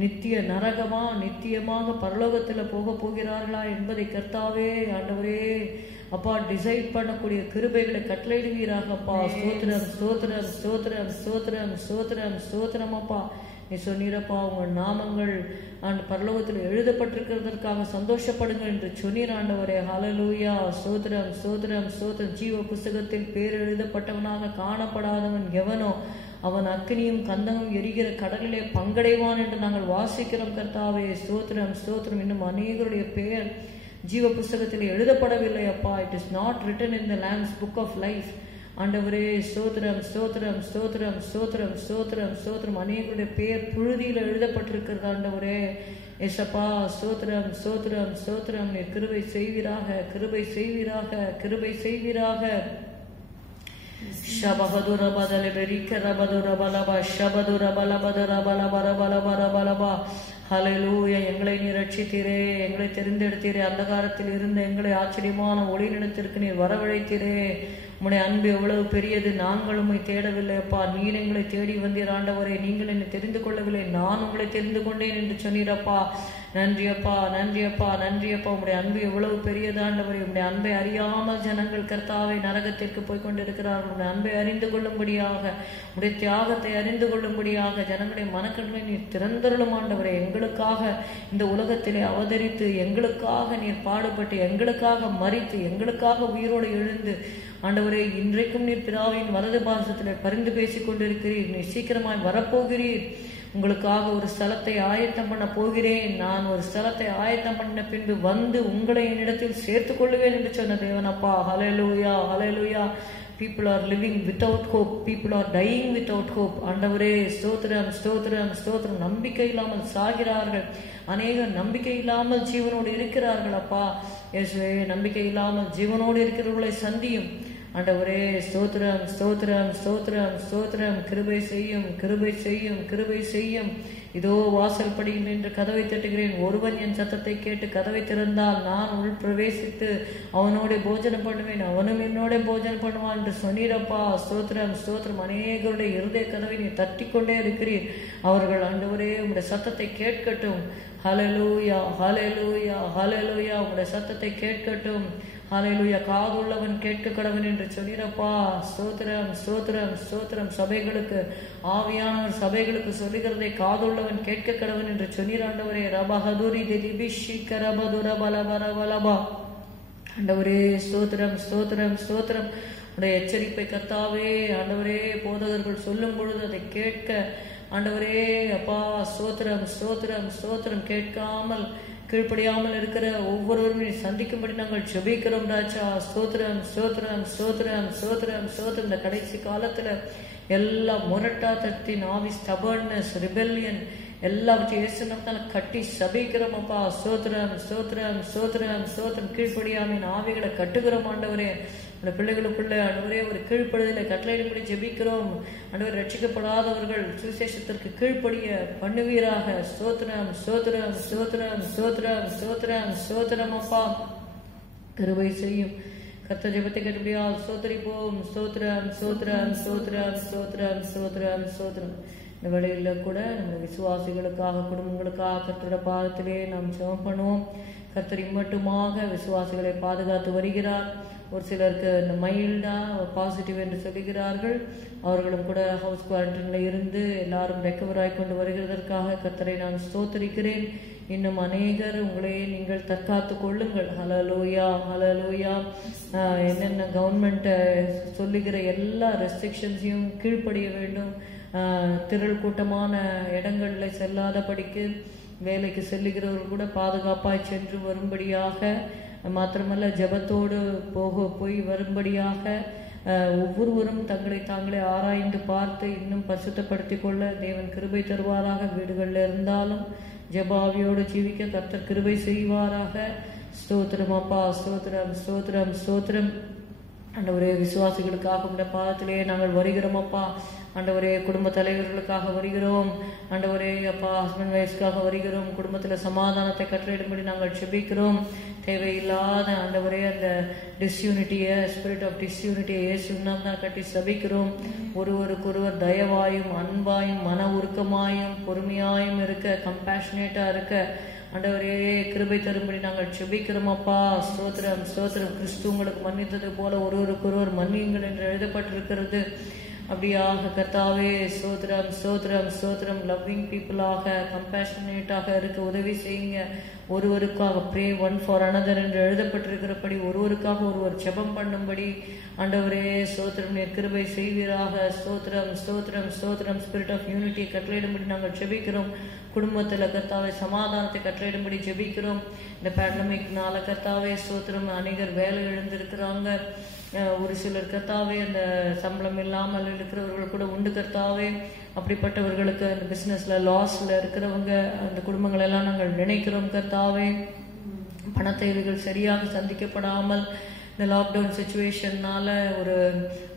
நித்திய நரகமா நித்தியமாக பரலோகத்தில் போக போகிறார்களா என்பதை கர்த்தாவே ஆண்டவரே அப்பா டிசைட் பண்ணக்கூடிய கிருபைகளை கட்டளையிடுவீராகப்பா. ஸ்தோத்திரம் ஸ்தோத்திரம் ஸ்தோத்திரம் ஸ்தோத்திரம் ஸ்தோத்திரம் ஸ்தோத்திரம் அப்பா. நீ சொன்னீரப்பா, உங்கள் நாமங்கள் பரலோகத்தில் எழுதப்பட்டிருக்கிறதற்காக சந்தோஷப்படுங்கள் என்று சொன்னீர் ஆண்டவரே. ஹல்லேலூயா. ஸ்தோத்திரம் ஸ்தோத்திரம் ஸ்தோத்திரம். ஜீவ புஸ்தகத்தில் பேர் எழுதப்பட்டவனாக காணப்படாதவன் எவனோ அவன் அக்கினியும் கந்தமும் எரிகிற கடலிலே பங்கடைவான் என்று நாங்கள் வாசிக்கிறோம் கர்த்தாவே. ஸ்தோத்திரம் ஸ்தோத்திரம். இன்னும் அநேகருடைய பெயர் ஜீவ புஸ்தகத்தில் எழுதப்படவில்லை அப்பா. It is not written in the lamb's book of life. ஆண்டவரே ஸ்தோத்திரம் ஸ்தோத்திரம் ஸ்தோத்திரம் ஸ்தோத்திரம் ஸ்தோத்திரம் ஸ்தோத்திரம். அநேகருடைய பெயர் புழுதியில் எழுதப்பட்டிருக்கிறது ஆண்டவரே. ஏசப்பா ஸ்தோத்திரம் ஸ்தோத்திரம் ஸ்தோத்திரம். நீர் கிருபை செய்வீராக, கிருபை செய்வீராக, கிருபை செய்வீராக. ஷபஹதுர பதல பெரிக்க ரபதுர பலபா ஷபதுர பலபதர பலபர பலபர பலபா. ஹல்லேலூயா. எங்களை நீர் ரட்சித்தீரே, எங்களை தெரிந்தெடுத்தீரே. அந்தகாரத்தில் இருந்த எங்களை ஆச்சரியமான ஒளிநிலத்திற்கு நீர் வரவழைத்தீரே. உம்முடைய அன்பு எவ்வளவு பெரியது. நாங்கள் உம்மை தேடவில்லை அப்பா, நீர் எங்களை தேடி வந்தீர் ஆண்டவரே. நீங்கள் என்னை தெரிந்து கொள்ளவில்லை, நான் உங்களை தெரிந்து கொண்டேன் என்று சொன்னீரப்பா. நன்றி அப்பா, நன்றி அப்பா, நன்றி அப்பா. உம்முடைய அன்பு எவ்வளவு பெரியது ஆண்டவரே. உம்முடைய அன்பை அறியாமல் ஜனங்கள் கர்த்தாவை நரகத்திற்கு போய் கொண்டிருக்கிறார்கள். உம்முடைய அன்பை அறிந்து கொள்ளும்படியாக, உம்முடைய தியாகத்தை அறிந்து கொள்ளும்படியாக ஜனங்களுடைய மனக்கண்களை நீர் திறந்தருளும் ஆண்டவரே. எங்களுக்காக இந்த உலகத்திலே அவதரித்து, எங்களுக்காக நீர் பாடுபட்டு, எங்களுக்காக மரித்து, எங்களுக்காக உயிரோடு எழுந்து ஆண்டவரே, இன்றைக்கும் நீர் பிதாவின் வலது பாசத்தில் பரிந்து பேசிக் கொண்டிருக்கிறீர். நீர் சீக்கிரமாய் வரப்போகிறீர். உங்களுக்காக ஒரு ஸ்தலத்தை ஆயத்தம் பண்ண போகிறேன். நான் ஒரு ஸ்தலத்தை ஆயத்தம் பண்ண பின்பு வந்து உங்களை என்னிடத்தில் சேர்த்து கொள்ளுவேன் என்று சொன்ன தேவனப்பா. ஹல்லேலூயா, ஹல்லேலூயா. People are living without hope. People are dying without hope. ஆண்டவரே ஸ்தோத்திரம் ஸ்தோத்திரம் ஸ்தோத்திரம். நம்பிக்கை இல்லாமல் சாகிறார்கள். அநேகர் நம்பிக்கை இல்லாமல் ஜீவனோடு இருக்கிறார்கள் அப்பா. இயேசுவே, நம்பிக்கை இல்லாமல் ஜீவனோடு இருக்கிறவர்களை சந்தியும் ஆண்டவரே. ஸ்தோத்திரம் ஸ்தோத்திரம் ஸ்தோத்திரம் ஸ்தோத்திரம். கிருபை செய்யும், கிருபை செய்யும், கிருபை செய்யும். இதோ வாசல் படியில் நின்று கதவை தட்டுகிறேன். ஒருவன் என் சத்தத்தை கேட்டு கதவை திறந்தால் நான் உள் பிரவேசித்து அவனோட போஜனம் பண்ணுவேன், அவனும் என்னோட போஜனம் பண்ணுவான் என்று சொன்னீரப்பா. ஸ்தோத்திரம் ஸ்தோத்திரம். அநேகருடைய இருதய கதவை நீ தட்டி கொண்டே இருக்கிறீர். அவர்கள் ஆண்டவரே உங்களுடைய சத்தத்தை கேட்கட்டும். ஹல்லேலூயா, ஹல்லேலூயா, ஹல்லேலூயா. உங்களுடைய சத்தத்தை கேட்கட்டும். ஹல்லேலூயா. காதுள்ளவன் கேட்க கடவன் என்று சொன்னீரப்பா. ஸ்தோத்திரம் ஸ்தோத்திரம் ஸ்தோத்திரம். சபைகளுக்கு ஆவியானவர் சபைகளுக்கு சொல்லுகிறதை காதுள்ளவன் கேட்க கடவன் என்று சொன்னீராண்டவரே. ரபஹதுரி திலிபிஷி கரபதுர பலபரபலபா. ஆண்டவரே ஸ்தோத்திரம் ஸ்தோத்திரம் ஸ்தோத்திரம். உடைய எச்சரிப்பை கர்த்தாவே ஆண்டவரே போதகர்கள் சொல்லும் பொழுது அதை கேட்க ஆண்டவரே அப்பா ஸ்தோத்திரம் ஸ்தோத்திரம் ஸ்தோத்திரம். கேட்காமல் கீழ்ப்படியாமல் இருக்கிற ஒவ்வொருவரும் சந்திக்கும்படி நாங்கள் ஜெபிக்கிறோம் ராஜா. ஸ்தோத்திரம் ஸ்தோத்திரம் ஸ்தோத்திரம் ஸ்தோத்திரம் ஸ்தோத்திரம். இந்த கடைசி காலத்துல எல்லா முரட்டாட்டத்தின் ஆவி, ஸ்டபர்னஸ், ரிபெல்லியன் எல்லாவற்றையும் இயேசுனால கட்டி சபிக்கிறோம் அப்பா. ஸ்தோத்திரம் ஸ்தோத்திரம் ஸ்தோத்திரம் ஸ்தோத்திரம். கீழ்ப்படியாமின் ஆவிகளை கட்டுகிறோம் ஆண்டவரே. அந்த பிள்ளைகளுக்குள்ள ஆண்டவரே ஒரு கீழ்ப்படுதலை கட்டளையிடும்படி ஜெபிக்கிறோம் ஆண்டவர். ரட்சிக்கப்படாதவர்கள் சுவிசேஷத்திற்கு கீழ்ப்படிய பண்ணுவீராக. ஸ்தோத்திரம் ஸ்தோத்திரம் ஸ்தோத்திரம் ஸ்தோத்திரம் ஸ்தோத்திரம் ஸ்தோத்திரம் அப்பா. கிருபை செய்யும். கர்த்தர் ஜெபத்தை கேட்டபடியா ஸ்தோத்திரிப்போம். ஸ்தோத்திரம் ஸ்தோத்திரம் ஸ்தோத்திரம் ஸ்தோத்திரம் ஸ்தோத்திரம் ஸ்தோத்திரம். இந்த வேளையில கூட நம்ம விசுவாசிகளுக்காக, குடும்பங்களுக்காக கர்த்தரோட பாதத்திலே நாம் ஜெபம் பண்ணுவோம். கர்த்தர் இம்மட்டுமாக விசுவாசிகளை பாதுகாத்து வருகிறார். ஒரு சிலருக்கு இந்த மைல்டா பாசிட்டிவ் என்று சொல்லுகிறார்கள். அவர்களும் கூட ஹவுஸ் குவாரண்டைன்ல இருந்து எல்லாரும் ரெக்கவர் ஆகி கொண்டு வருகிறதற்காக கர்த்தரை நான் ஸ்தோத்திரிக்கிறேன். இன்னும் அநேகர் உங்களே நீங்கள் தற்காத்து கொள்ளுங்கள். ஹல்லேலூயா, ஹல்லேலூயா. என்னென்ன கவர்மெண்ட் சொல்லுகிற எல்லா ரெஸ்ட்ரிக்ஷன்ஸையும் கீழ்ப்படிய வேண்டும். திரள் கூட்டமான இடங்களில் செல்லாதபடிக்கு வேலைக்கு செல்லுகிறவர்கள் கூட பாதுகாப்பாய் சென்று வரும்படியாக, மாத்திரமல்ல ஜெபத்தோடு போய் வரும்படியாக ஒவ்வொருவரும் தங்களை தாங்களே ஆராய்ந்து பார்த்து இன்னும் பரிசுத்தப்படுத்தி கொள்ள தேவன் கிருபை தருவாராக. வீடுகளில் இருந்தாலும் ஜெபாவியோடு ஜீவிக்க கர்த்தர் கிருபை செய்வாராக. ஸ்தோத்திரம் அப்பா, ஸ்தோத்திரம், ஸ்தோத்திரம், ஸ்தோத்திரம். ஆண்டவரே, விசுவாசிகளுக்காக உடைய பாதத்திலேயே நாங்கள் வருகிறோம் அப்பா. ஆண்டவரே, குடும்ப தலைவர்களுக்காக வருகிறோம். ஆண்டவரே அப்பா, ஹஸ்பண்ட் ஒய்ஃப்ஸ்க்காக வருகிறோம். குடும்பத்தில் சமாதானத்தை கட்டளையிடும்படி நாங்கள் செபிக்கிறோம். தேவையில்லாத ஆண்டவரே அந்த டிஸ்யூனிட்டியை, ஸ்பிரிட் ஆஃப் டிஸ்யூனிட்டியை இயேசுவின் தான் கட்டி சபிக்கிறோம். ஒருவருக்கொருவர் தயவாயும் அன்பாயும் மன உருக்கமாயும் பொறுமையாயும் இருக்க, கம்பேஷனேட்டா இருக்க ஆண்டவரே கிருபை தரும்படி நாங்கள் செபிக்கிறோம் அப்பா. ஸ்தோத்திரம், ஸ்தோத்திரம். கிறிஸ்து உங்களுக்கு மன்னித்தது போல ஒருவருக்கொருவர் மன்னியுங்கள் என்று எழுதப்பட்டிருக்கிறது. அப்படியாக கர்த்தாவே ஸ்தோத்திரம், ஸ்தோத்திரம், ஸ்தோத்திரம். லவ்விங் பீப்புளாக, கம்பேஷனேட்டாக இருக்க உதவி செய்யுங்க. ஒருவருக்காக ப்ரே ஒன் ஃபார் அனதர் என்று எழுதப்பட்டிருக்கிறபடி ஒருவருக்காக ஒருவர் ஜெபம் பண்ணும்படி ஆண்டவரே ஸ்தோத்திரம் நீர் கிருபை செய்வீராக. ஸ்தோத்திரம், ஸ்தோத்திரம், ஸ்தோத்திரம். ஸ்பிரிட் ஆஃப் யூனிட்டி கட்டளையிடும்படி நாங்கள் ஜெபிக்கிறோம். குடும்பத்தில் கர்த்தாவே சமாதானத்தை கட்டளையிடும்படி ஜெபிக்கிறோம். இந்த பேண்டமிக்னால கர்த்தாவே ஸ்தோத்திரம் அநேகர் வேலை இழந்திருக்கிறாங்க. ஒரு சிலர் கர்த்தாவே அந்த சம்பளம் இல்லாமல் இருக்கிறவர்கள் கூட உண்டு கர்த்தாவே. அப்படிப்பட்டவர்களுக்கு அந்த பிசினஸ்ல லாஸ்ல இருக்கிறவங்க அந்த குடும்பங்கள் எல்லாம் நாங்கள் நினைக்கிறோம் கர்த்தாவே. பண தேவைகள் சரியாக சந்திக்கப்படாமல் இந்த லாக்டவுன் சிச்சுவேஷன்னால ஒரு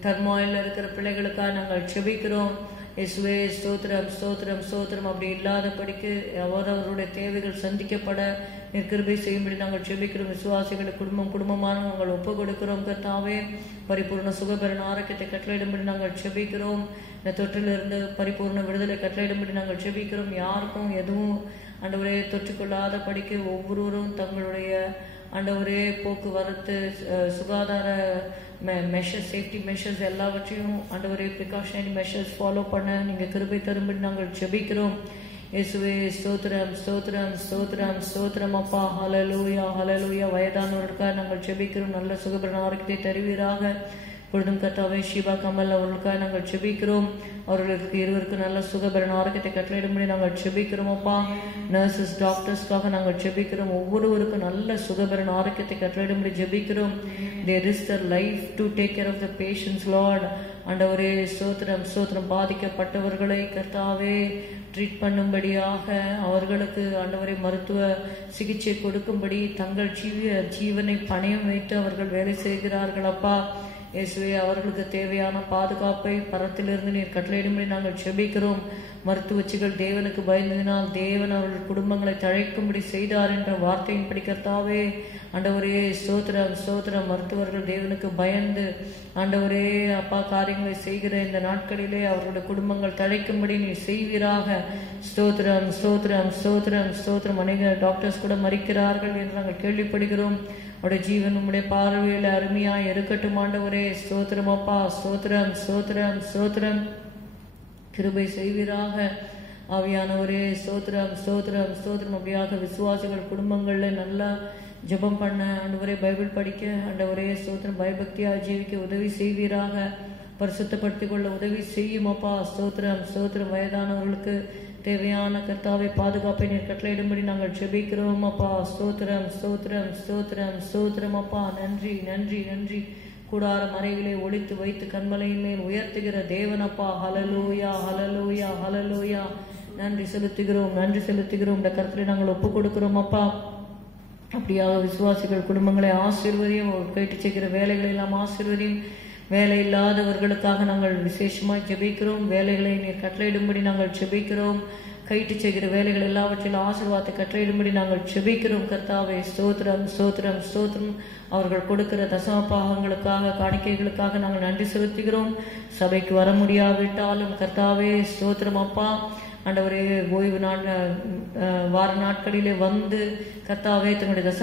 டர்மாயில் இருக்கிற பிள்ளைகளுக்காக நாங்கள் செபிக்கிறோம். இயேசுவே ஸ்தோத்திரம், ஸ்தோத்திரம், ஸ்தோத்திரம். அப்படி இல்லாதபடிக்கு அவரவருடைய தேவைகள் சந்திக்கப்பட நீர் கிருபை செய்யும்படி நாங்கள் செபிக்கிறோம். விசுவாசிகளை குடும்பமான நாங்கள் ஒப்பு கொடுக்கிறோம் கர்த்தாவே. பரிபூர்ண சுகபெறன் ஆரோக்கியத்தை கட்டளையிடும்படி நாங்கள் செபிக்கிறோம். இந்த தொற்றிலிருந்து பரிபூர்ண விடுதலை கட்டளையிடும்படி நாங்கள் செபிக்கிறோம். யாருக்கும் எதுவும் ஆண்டவரே தொற்றுக்கொள்ளாத படிக்க ஒவ்வொருவரும் தங்களுடைய ஆண்டவரே போக்குவரத்து சுகாதார மெஷர்ஸ், சேஃப்டி மெஷர்ஸ் எல்லாவற்றையும் ஆண்டவரே ப்ரிகாஷனரி மெஷர்ஸ் ஃபாலோ பண்ண நீங்கள் கிருபை தரும்படி நாங்கள் ஜெபிக்கிறோம். இயேசுவே ஸ்தோத்திரம், ஸ்தோத்திரம், ஸ்தோத்திரம், ஸ்தோத்திரம் அப்பா. ஹல்லேலூயா, ஹல்லேலூயா. வயதானவர்களுக்காக நாங்கள் ஜெபிக்கிறோம். நல்ல சுகபெறன் ஆரோக்கியத்தை தருவீராக. பொழுதும் கர்த்தாவே ஷீபா கமல் அவர்களுக்காக நாங்கள் ஜெபிக்கிறோம். அவர்களுக்கு இருவருக்கு நல்ல சுகபெறன் ஆரோக்கியத்தை கட்டளையிடும்படி நாங்கள் ஜெபிக்கிறோம் அப்பா. நர்சஸ், டாக்டர்ஸ்க்காக நாங்கள் ஜெபிக்கிறோம். ஒவ்வொருவருக்கும் நல்ல சுகபெறன் ஆரோக்கியத்தை கட்டளையிடும்படி ஜெபிக்கிறோம். They risk their life to take care of the patients, Lord. ஆண்டவரே ஸ்தோத்திரம், ஸ்தோத்திரம். பாதிக்கப்பட்டவர்களை கர்த்தாவே ட்ரீட் பண்ணும்படியாக அவர்களுக்கு ஆண்டவரை மருத்துவ சிகிச்சை கொடுக்கும்படி தங்கள் ஜீவனை பணயம் வைத்து அவர்கள் வேலை செய்கிறார்கள் அப்பா. இயேசுவே அவர்களுக்கு தேவையான பாதுகாப்பை பரத்திலிருந்து நீர் கட்டளையிடும்படி நாங்கள் செபிக்கிறோம். மருத்துவச்சிகள் தேவனுக்கு பயந்ததினால் தேவன் அவர்கள் குடும்பங்களை தழைக்கும்படி செய்தார் என்ற வார்த்தையின்படி கர்த்தாவே ஆண்டவரே ஸ்தோத்திரம், ஸ்தோத்திரம். மருத்துவர்கள் தேவனுக்கு பயந்து ஆண்டவரே அப்பா காரியங்களை செய்கிற இந்த நாட்களிலே அவர்களுடைய குடும்பங்கள் தழைக்கும்படி நீ செய்வீராக. ஸ்தோத்திரம், ஸ்தோத்திரம், ஸ்தோத்திரம், ஸ்தோத்திரம். அநேக டாக்டர்ஸ் கூட மறிக்கிறார்கள் என்று நாங்கள் கேள்விப்படுகிறோம். உடைய ஜீவன் உம்முடைய பார்வையில் அருமையாய் இருக்கட்டும் ஆண்டவரே. ஸ்தோத்திரம் அப்பா. ஸ்தோத்திரம், ஸ்தோத்திரம், ஸ்தோத்திரம். கிருபை செய்வீராக ஆவியானவரே. ஸ்தோத்திரம், ஸ்தோத்திரம், ஸ்தோத்திரம். அப்படியாக விசுவாசிகள் குடும்பங்கள்ல நல்லா ஜெபம் பண்ண ஆண்டவரே, பைபிள் படிக்க ஆண்டவரே ஸ்தோத்திரம், பயபக்தியாக ஜீவிக்க உதவி செய்வீராக. பரிசுத்தப்படுத்திக் கொள்ள உதவி செய்யும் அப்பா. ஸ்தோத்திரம், ஸ்தோத்திரம். வயதானவர்களுக்கு தேவையான கர்த்தாவை பாதுகாப்பை நீர் கட்டளையிடும்படி நாங்கள் ஜெபிக்கிறோம் அப்பா. ஸ்தோத்திரம், ஸ்தோத்திரம், ஸ்தோத்திரம், ஸ்தோத்திரம் அப்பா. நன்றி, நன்றி, நன்றி. கூடார மறைவிலே ஒளித்து வைத்து கண்மலையின் மேல் உயர்த்துகிற தேவனப்பா. ஹல்லேலூயா, ஹல்லேலூயா, ஹல்லேலூயா. நன்றி செலுத்துகிறோம், நன்றி செலுத்துகிறோம். இந்த கர்த்தரை நாங்கள் ஒப்பு கொடுக்கிறோம் அப்பா. அப்படியாக விசுவாசிகள் குடும்பங்களை ஆசீர்வதியும், கைட்டு செய்கிற வேலைகளை எல்லாம் ஆசீர்வதியும். வேலை இல்லாதவர்களுக்காக நாங்கள் விசேஷமாய் ஜெபிக்கிறோம். வேலைகளை நீர் கட்டளையிடும்படி நாங்கள் ஜெபிக்கிறோம். கைட்டு செய்கிற வேலைகள் எல்லாவற்றிலும் ஆசீர்வாதத்தை கட்டளையிடும்படி நாங்கள் ஜெபிக்கிறோம் கர்த்தாவே. ஸ்தோத்திரம், ஸ்தோத்திரம், ஸ்தோத்திரம். அவர்கள் கொடுக்கிற தசமபாகங்களுக்காக, காணிக்கைகளுக்காக நாங்கள் நன்றி செலுத்துகிறோம். சபைக்கு வர முடியாவிட்டாலும் கர்த்தாவே ஸ்தோத்திரம் அப்பா. ஆண்டவரே ஓய்வு வார நாட்களிலே வந்து கர்த்தாவே தங்களுடைய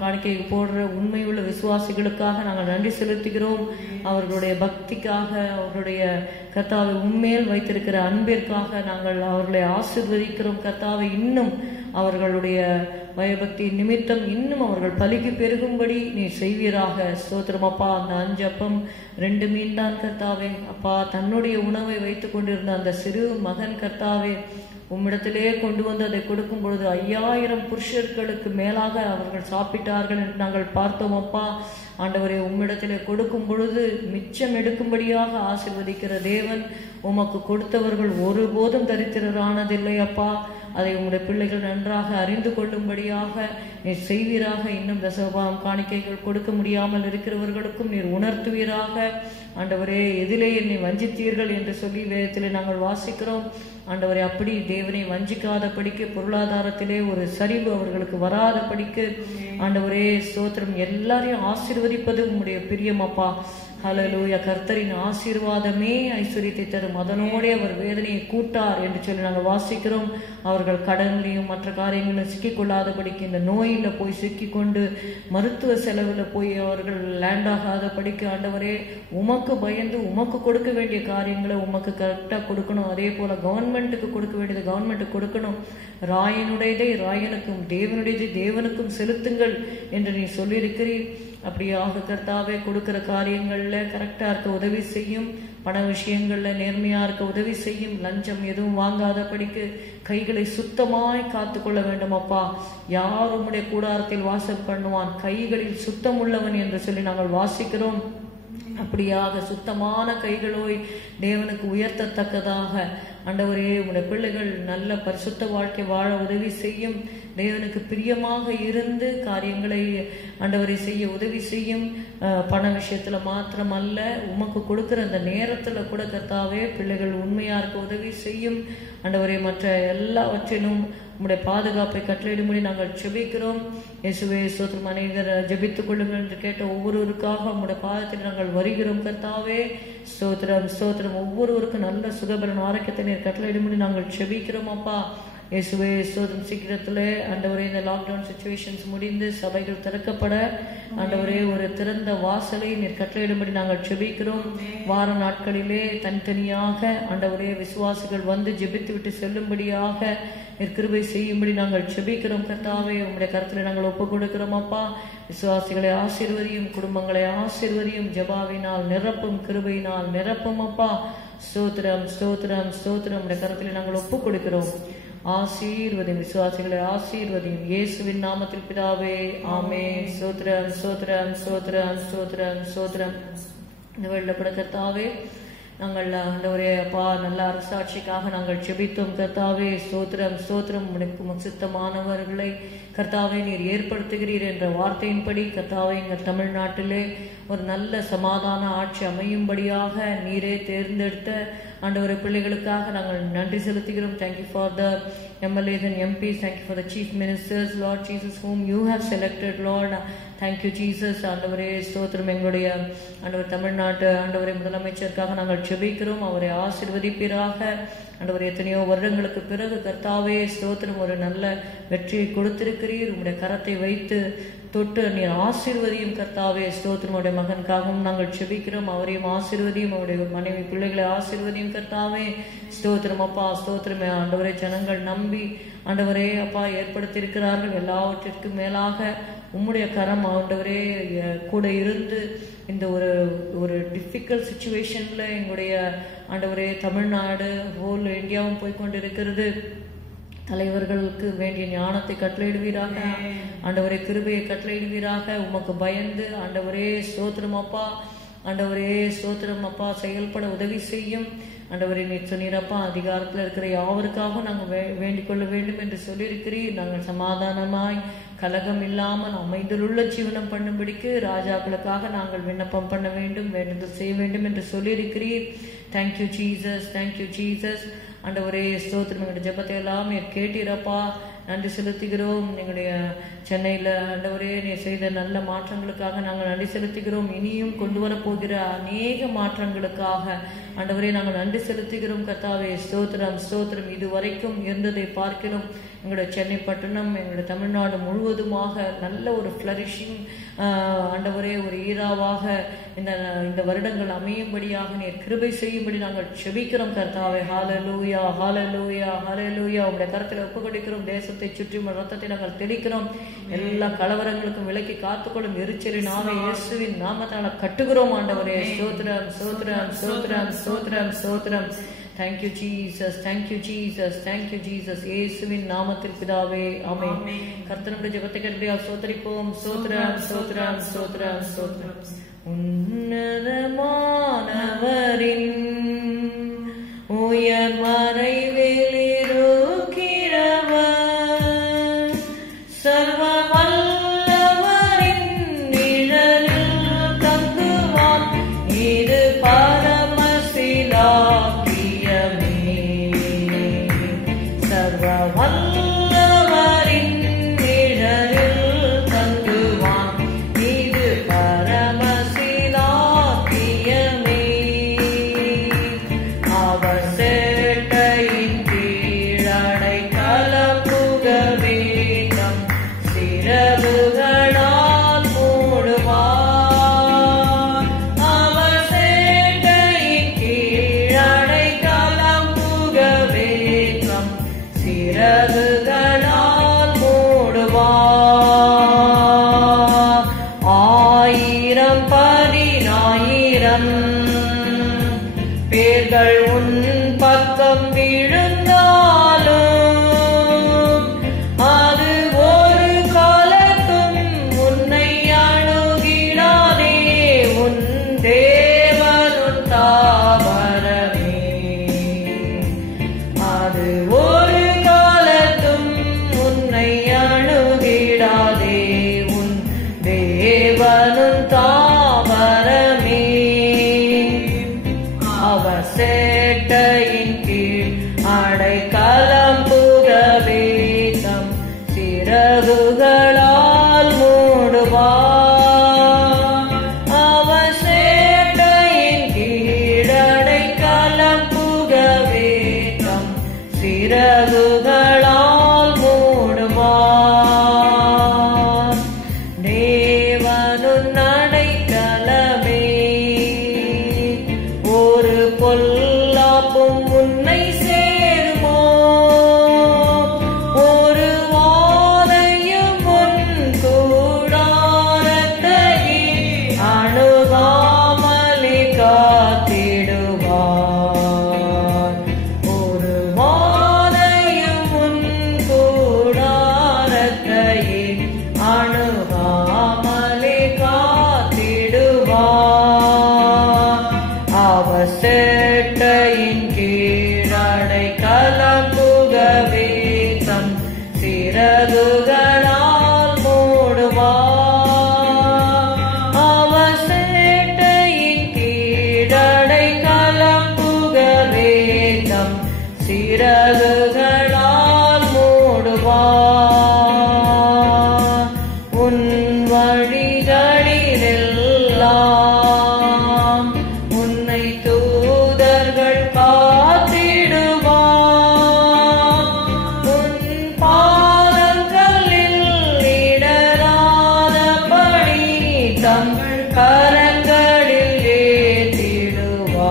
காணிக்கை போடுற உண்மையுள்ள விசுவாசிகளுக்காக நாங்கள் நன்றி செலுத்துகிறோம். அவர்களுடைய பக்திக்காக, அவர்களுடைய கர்த்தாவை உண்மையில் வைத்திருக்கிற அன்பிற்காக நாங்கள் அவர்களை ஆசீர்வதிக்கிறோம். கர்த்தாவை இன்னும் அவர்களுடைய பயபக்தி நிமித்தம் இன்னும் அவர்கள் பலிக்கு பெருகும்படி நீ செய்வீராக. ஸ்தோத்திரம் அப்பா. அந்த 5 அப்பம் 2 மீன் தான் கர்த்தாவே அப்பா தன்னுடைய உணவை வைத்துக் கொண்டிருந்த அந்த சிறு மகன் கர்த்தாவே உம்மிடத்திலே கொண்டு வந்து அதை கொடுக்கும் பொழுது 5000 புருஷர்களுக்கு மேலாக அவர்கள் சாப்பிட்டார்கள் என்று நாங்கள் பார்த்தோம் அப்பா. ஆண்டவரை உம்மிடத்திலே கொடுக்கும் பொழுது மிச்சம் எடுக்கும்படியாக ஆசீர்வதிக்கிற தேவன். உமக்கு கொடுத்தவர்கள் ஒருபோதும் தரித்திரரானதில்லை அப்பா. அதை உங்களுடைய பிள்ளைகள் நன்றாக அறிந்து கொள்ளும்படியாக நீர் செய்வீராக. இன்னும் தசமபாகம் காணிக்கைகள் கொடுக்க முடியாமல் இருக்கிறவர்களுக்கும் நீர் உணர்த்துவீராக. ஆண்டவரே எதிலே என்னை வஞ்சித்தீர்கள் என்று சொல்லி வேதத்திலே நாங்கள் வாசிக்கிறோம். ஆண்டவரே அப்படி தேவனை வஞ்சிக்காத படிக்க, பொருளாதாரத்திலே ஒரு சரிவு அவர்களுக்கு வராத படிக்க ஆண்டவரே ஸ்தோத்திரம். எல்லாரையும் ஆசீர்வதிப்பது உம்முடைய பிரியம் அப்பா. ஹல்லேலூயா. கர்த்தரின் ஆசீர்வாதமே ஐஸ்வர்யத்தை தரும், அதனோடே அவர் வேதனையை கூட்டார் என்று சொல்லி நாங்கள் வாசிக்கிறோம். அவர்கள் கடன்லையும் மற்ற காரியங்களும் சிக்கிக்கொள்ளாதபடிக்கு, இந்த நோயில போய் சிக்கிக்கொண்டு மருத்துவ செலவில் போய் அவர்கள் லேண்ட் ஆகாத படிக்க ஆண்டவரே உமக்கு பயந்து உமக்கு கொடுக்க வேண்டிய காரியங்களை உமக்கு கரெக்டாக கொடுக்கணும். அதே போல கவர்மெண்ட்டுக்கு கொடுக்க வேண்டியது கவர்மெண்ட்டுக்கு கொடுக்கணும். ராயனுடையதை ராயனுக்கும் தேவனுடையதை தேவனுக்கும் செலுத்துங்கள் என்று நீ சொல்லியிருக்கிறீர். அப்படியாக கர்த்தாவே கொடுக்கிற காரியங்கள்ல கரெக்டா இருக்க உதவி செய்யும். பண விஷயங்கள்ல நேர்மையா இருக்க உதவி செய்யும். லஞ்சம் எதுவும் வாங்காத படிக்கு கைகளை சுத்தமாய் காத்து கொள்ள வேண்டும் அப்பா. யார் உம்முடைய கூடாரத்தில் வாசம் பண்ணுவான்? கைகளில் சுத்தம் உள்ளவன் என்று சொல்லி நாங்கள் வாசிக்கிறோம். அப்படியாக சுத்தமான கைகளோய் தேவனுக்கு உயர்த்தத்தக்கதாக ஆண்டவரே உடைய பிள்ளைகள் நல்ல பரிசுத்த வாழ்க்கை வாழ உதவி செய்யும். தேவனுக்கு பிரியமாக இருந்து காரியங்களை ஆண்டவரை செய்ய உதவி செய்யும். பண விஷயத்துல மாத்திரமல்ல, உமக்கு கொடுக்கிற அந்த நேரத்துல கூட கர்த்தாவே பிள்ளைகள் உண்மையா இருக்க உதவி செய்யும். ஆண்டவரே மற்ற எல்லாவற்றிலும் உம்முடைய பாதுகாப்பை கட்டளையிடும்படி நாங்கள் ஜெபிக்கிறோம். இயேசுவே ஸ்தோத்திரம். அநேகர் ஜெபித்துக் கொள்ளுங்கள் என்று கேட்ட ஒவ்வொருவருக்காக உம்முடைய பாதத்தில் நாங்கள் வருகிறோம் கர்த்தாவே. ஸ்தோத்திரம் ஸ்தோத்திரம். ஒவ்வொருவருக்கும் நல்ல சுகபலன் ஆரோக்கியத்தை நீர் கட்டளையிடும்படி நாங்கள் ஜெபிக்கிறோம் அப்பா. இயேசுவே ஸ்தோத்திரம். சீக்கிரத்திலே ஆண்டவரே இந்த லாக்டவுன் சிச்சுவேஷன்ஸ் முடிந்து சபைகள் திறக்கப்பட ஆண்டவரே ஒரு திறந்த வாசலை நீர் கட்டளையிடும்படி நாங்கள் ஜெபிக்கிறோம். வார நாட்களிலே தனித்தனியாக ஆண்டவரே விசுவாசிகள் வந்து ஜெபித்து விட்டு செல்லும்படியாக கிருபை செய்யும்படி நாங்கள் ஜெபிக்கிறோம் கர்த்தாவே. உங்களுடைய கருத்துல நாங்கள் ஒப்பு கொடுக்கிறோம் அப்பா. விசுவாசிகளை ஆசீர்வதியும், குடும்பங்களை ஆசீர்வதியும், ஜெபாவினால் நிரப்பும், கிருபையினால் நிரப்பும் அப்பா. ஸ்தோத்திரம் ஸ்தோத்திரம் ஸ்தோத்திரம். உங்களுடைய கருத்துல நாங்கள் ஒப்பு கொடுக்கிறோம். ஆசீர்வதியும், விசுவாசிகளை ஆசீர்வதியும். இயேசுவின் நாமத்தில் பிதாவே, ஆமென். ஸ்தோத்திரம் ஸ்தோத்திரம் ஸ்தோத்திரம் ஸ்தோத்திரம் ஸ்தோத்திரம். இந்த வேளையில கூட கர்த்தாவே நாங்கள் ஆண்டவரே அப்பா நல்ல அரசாட்சிக்காக நாங்கள் ஜெபித்தோம் கர்த்தாவே. ஸ்தோத்திரம் ஸ்தோத்திரம். உனக்கு சித்தமானவர்களை கர்த்தாவே நீர் ஏற்படுத்துகிறீர் என்ற வார்த்தையின்படி கர்த்தாவே எங்கள் தமிழ்நாட்டிலே ஒரு நல்ல சமாதான ஆட்சி அமையும்படியாக நீரே தேர்ந்தெடுத்த ஆண்டவரே பிள்ளைகளுக்காக நாங்கள் நன்றி செலுத்துகிறோம். Thank you for the MLAs and MPs. Thank you for the chief ministers, Lord Jesus, whom you have selected, Lord. Thank you Jesus. ஆண்டவரே ஸ்தோத்திரம். எங்களுடைய ஆண்டவர் தமிழ்நாட்டு ஆண்டவரே முதலமைச்சருக்காக நாங்கள் ஜெபிக்கிறோம். அவரை ஆசீர்வதிப்பீராக. ஆண்டவரே எத்தனையோ வருடங்களுக்கு பிறகு கர்த்தாவே ஸ்தோத்திரம் ஒரு நல்ல வெற்றியை கொடுத்திருக்கிறீர். உங்களுடைய கரத்தை வைத்து தொட்டு நீர் ஆசீர்வதியும் கர்த்தாவே. ஸ்தோத்திரம். அவருடைய மகனுக்காகவும் நாங்கள் ஜெபிக்கிறோம். அவரையும் ஆசீர்வதியும், அவருடைய மனைவி பிள்ளைகளை ஆசீர்வதியும் கர்த்தாவே. ஸ்தோத்திரம் அப்பா. ஸ்தோத்திரம். ஆண்டவரே ஜனங்கள் நம்பி ஆண்டவரே அப்பா ஏற்படுத்தியிருக்கிறார்கள். எல்லாவற்றிற்கும் மேலாக உம்முடைய கரம் ஆண்டவரே கூட இருந்து இந்த ஒரு டிஃபிகல்ட் சிச்சுவேஷன்ல எங்களுடைய ஆண்டவரே தமிழ்நாடு ஹோல் இந்தியாவும் போய்கொண்டிருக்கிறது. தலைவர்களுக்கு வேண்டிய ஞானத்தை கட்டளையிடுவீராக. ஆண்டவரே கிருபையை கட்டளையிடுவீராக. உமக்கு பயந்து ஆண்டவரே ஸ்தோத்திரம் அப்பா. ஆண்டவரே ஸ்தோத்திரம் அப்பா செயல்பட உதவி செய்யும். ஆண்டவரே நீர் சொன்னீரப்பா அதிகாரத்தில் இருக்கிற யாவருக்காக நாங்கள் வேண்டிக் கொள்ள வேண்டும் என்று சொல்லியிருக்கிறீர். நாங்கள் சமாதானமாய் கலகம் இல்லாமல் அமைதலுள்ள ஜீவனம் பண்ணும்படிக்கு ராஜாக்களுக்காக நாங்கள் விண்ணப்பம் பண்ண வேண்டும், வேண்டுதல் செய்ய வேண்டும் என்று சொல்லியிருக்கிறீர். Thank you Jesus, thank you Jesus. ஆண்டவரே ஸ்தோத்திரம். எங்களுடைய ஜெபத்தை எல்லாம் கேட்டீரப்பா. நன்றி செலுத்துகிறோம். எங்களுடைய சென்னையில் ஆண்டவரே நீ செய்த நல்ல மாற்றங்களுக்காக நாங்கள் நன்றி செலுத்துகிறோம். இனியும் கொண்டு வரப்போகிற அநேக மாற்றங்களுக்காக ஆண்டவரே நாங்கள் நன்றி செலுத்துகிறோம். கர்த்தாவே ஸ்தோத்திரம் ஸ்தோத்திரம். இதுவரைக்கும் இருந்ததை பார்க்கிறோம் எங்களுடைய சென்னை பட்டணம், எங்களுடைய தமிழ்நாடு முழுவதுமாக நல்ல ஒரு ஃப்ளரிஷிங் ஆண்டவரே ஒரு ஈராவாக இந்த வருடங்கள் அமையும்படியாக நீர் கிருபை செய்யும்படி நாங்கள் செபிக்கிறோம் கர்த்தாவே. ஹல்லேலூயா ஹல்லேலூயா ஹல்லேலூயா. உங்களுடைய கரத்தில் ஒப்புக்கொடுக்கிறோம். தேசத்தை சுற்றி ரத்தத்தை நாங்கள் தெளிக்கிறோம். எல்லா கலவரங்களுக்கும் விலக்கி காத்துக்கொள்ளும் எரிச்சலின் ஆவி இயேசுவின் நாமத்தால் கட்டுகிறோம் ஆண்டவரே. ஸ்தோத்திரம் ஸ்தோத்திரம் ஸ்தோத்திரம் ஸ்தோத்திரம் ஸ்தோத்திரம். Thank you Jesus, thank you Jesus, thank you Jesus. இயேசுவின் நாமத்தில் பிதாவே ஆமென். கர்த்தருடைய ஜெபத்தை கேட்டபடியால் ஸ்தோத்திரிப்போம். ஸ்தோத்திரம் ஸ்தோத்திரம் ஸ்தோத்திரம் ஸ்தோத்திரம். உன்னதமானவரின் உயர் மறைவில் இருக்கிறவர் சர்வ வல்லவரின் நிழலில் தங்குவான். இது பரமசிலா வல்லவரின் நிழலில் தங்குவான். இது பரமசிலாக்கியமே. அவர் சேட்டையின் கீழடை கலப்புகவே தம் சிறகுகளால் மூடுவார். அவர் சேட்டையின் கீழடை கலப்புகவே தம் சிறகுகளால் மூடுவார். 1000 10,000 பேர்கள் உன் பக்கம் விழுந்தாலும் அது ஒரு காலத்தும் உன்னை அணுகிடாதே. உன் தேவனும் தாவரமே. அது ஒரு காலத்தும் உன்னை அணுகிடாதே. உன் தேவனும் தாவரமே. அவர் சேட்டையின் கீழ் அடைக்கலம் புகவே தம் சிறகுகளால் மூடுவார். அவர் சேட்டையின் கீழ் அடைக்கலம் புகவே தம் சிறகுகளால் மூடுவார். தேவனுன் அடைக்கலமே. ஒரு பொல்லாப்பும் உன்னை சேருமோ. ஒரு வாதையும் உன் கூடாரத்தையே அணுகாமலே காத்திடுவார். ஒரு வாதையும் உன் கூடாரத்தையே அணுகாமலே காத்திடுவார். அவர் சேட்டையின் கீழடை கலப்புகவே தம் சிறகுகளால் மூடுவார். அவர் சேட்டையின் கீழடை கலப்புகவே தம் சிறகுகளால் மூடுவார். உன் வழிகளிலெல்லாம் உன்னை தூதர்கள் காத்திடுவார். உன் பாதங்களில் இடராதபடி தங்கள் கரங்களில் ஏற்றிடுவார்.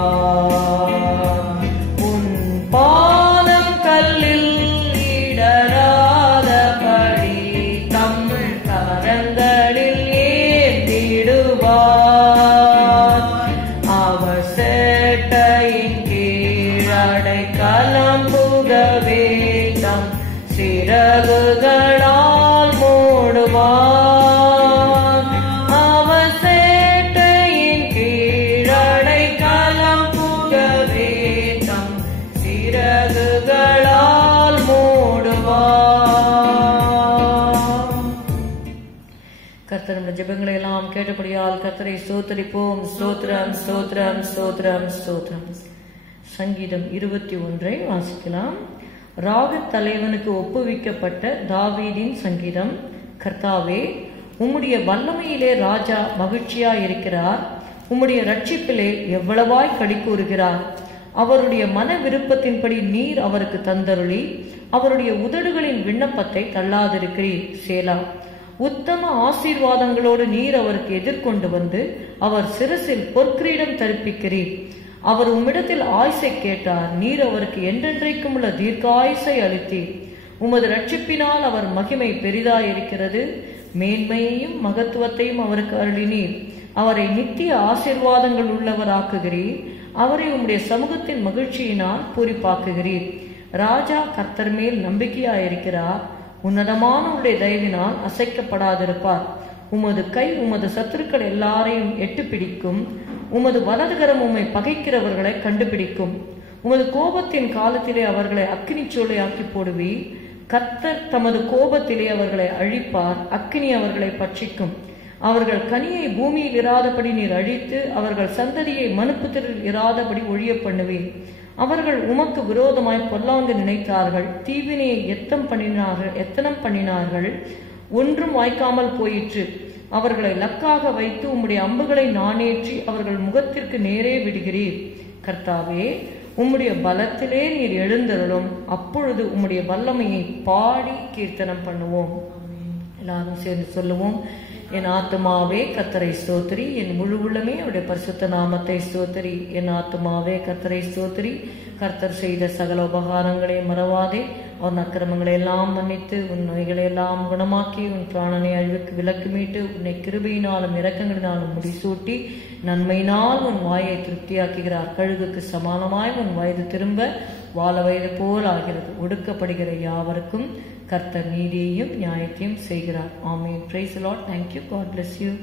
உன் பாதம் கல்லில் இடராதபடி தங்கள் கரங்களில் ஏற்றிடுவார். அவர் சேட்டையின் கீழடை கலம் புகவே தம் சிறகுகளால் மூடுவார். அவர் சேட்டையின் கீழடை கலம் புகவே தம் சிறகுகளால் மூடுவார். கர்த்தர் நம்முடைய ஜெபங்களை எல்லாம் கேட்டபடியால் கர்த்தரை ஸ்தோத்திரிப்போம். ஸ்தோத்திரம் ஸ்தோத்திரம் ஸ்தோத்திரம் ஸ்தோத்திரம். சங்கீதம் 21 வாசிக்கலாம். ராக தலைவனுக்கு ஒப்புவிக்கப்பட்ட தாவீதின் சங்கீதம். கர்த்தாவே, உம்முடைய வல்லமையிலே ராஜா மகிழ்ச்சியாயிருக்கிறார். உம்முடைய ரட்சிப்பிலே எவ்வளவாய் களி கூறுகிறார். அவருடைய மன விருப்பத்தின்படி நீர் அவருக்கு தந்தருளி அவருடைய உதடுகளின் விண்ணப்பத்தை தள்ளாதிருக்கிறீர். சேலா. உத்தம ஆசீர்வாதங்களோடு நீர் அவருக்கு எதிர்கொண்டு வந்து அவர் சிரசில் பொற்கிரீடம் தரிப்பிக்கிறீர். அவர் உம்மிடத்தில் ஆயுசை கேட்டார். நீர் அவருக்கு என்றென்றைக்கும் உள்ள தீர்க்காயுசை அளித்தீர். உமது ரட்சிப்பினால் அவர் மகிமை பெரிதாயிருக்கிறது. மேன்மையையும் மகத்துவத்தையும் அவருக்கு அருளினீர். அவரை நித்திய ஆசீர்வாதங்கள் உள்ளவராக்குகிறீர். அவரை உம்முடைய சமூகத்தின் மகிழ்ச்சியினால் பூரிப்பாக்குகிறீர். ராஜா கர்த்தர் மேல் நம்பிக்கையாயிருக்கிறார். உன்னதமான உடைய தயவினால் அசைக்கப்படாதிருப்பார். உமது கை உமது சத்துருக்கள் எல்லாரையும் எட்டு பிடிக்கும். உமது வலதுகரம் உம்மை பகைக்கிறவர்களை கண்டுபிடிக்கும். உமது கோபத்தின் காலத்திலே அவர்களை அக்கினி சூளையாக்கி போடுவீர். கர்த்தர் தமது கோபத்திலே அவர்களை அழிப்பார். அக்கினி அவர்களை பட்சிக்கும். அவர்கள் கனியை பூமியில் இராதபடி நீர் அழித்து அவர்கள் சந்ததியை மனுப்புத்திரில் இராதபடி ஒழிய பண்ணுவீர். அவர்கள் உமக்கு விரோதமாய் பொல்லாங்கு நினைத்தார்கள். தீவினையை எத்தனம் பண்ணினார்கள். ஒன்றும் வாய்க்காமல் போயிற்று. அவர்களை லக்காக வைத்து உம்முடைய அம்புகளை நானேற்றி அவர்கள் முகத்திற்கு நேரே விடுகிறீர். கர்த்தாவே, உம்முடைய பலத்திலே நீர் எழுந்தருளும். அப்பொழுது உம்முடைய வல்லமையை பாடி கீர்த்தனம் பண்ணுவோம். எல்லாரும் சேர்ந்து சொல்லுவோம். என் ஆத்துமாவே கர்த்தரை ஸ்தோத்திரி. என் முழு உள்ளமே அவருடைய பரிசுத்த நாமத்தை ஸ்தோத்திரி. என் ஆத்துமாவே கர்த்தரை ஸ்தோத்திரி. கர்த்தர் செய்த சகல உபகாரங்களை மறவாதே. அவன் அக்கிரமங்களை எல்லாம் மன்னித்து உன் நோய்களை எல்லாம் குணமாக்கி உன் பிராணனை அழிவுக்கு விலக்கு மீட்டு உன்னை கிருபையினாலும் இரக்கங்களினாலும் முடிசூட்டி நன்மையினால் உன் வாயை திருப்தியாக்குகிறார். கழுகுக்கு சமானமாய் உன் வயது திரும்ப வாழ வயது போல் ஆகிறது. ஒடுக்கப்படுகிற யாவருக்கும் கர்த்தர் நீதியையும் நியாயத்தையும் செய்கிறார். ஆமென். Praise the Lord. Thank you. God bless you.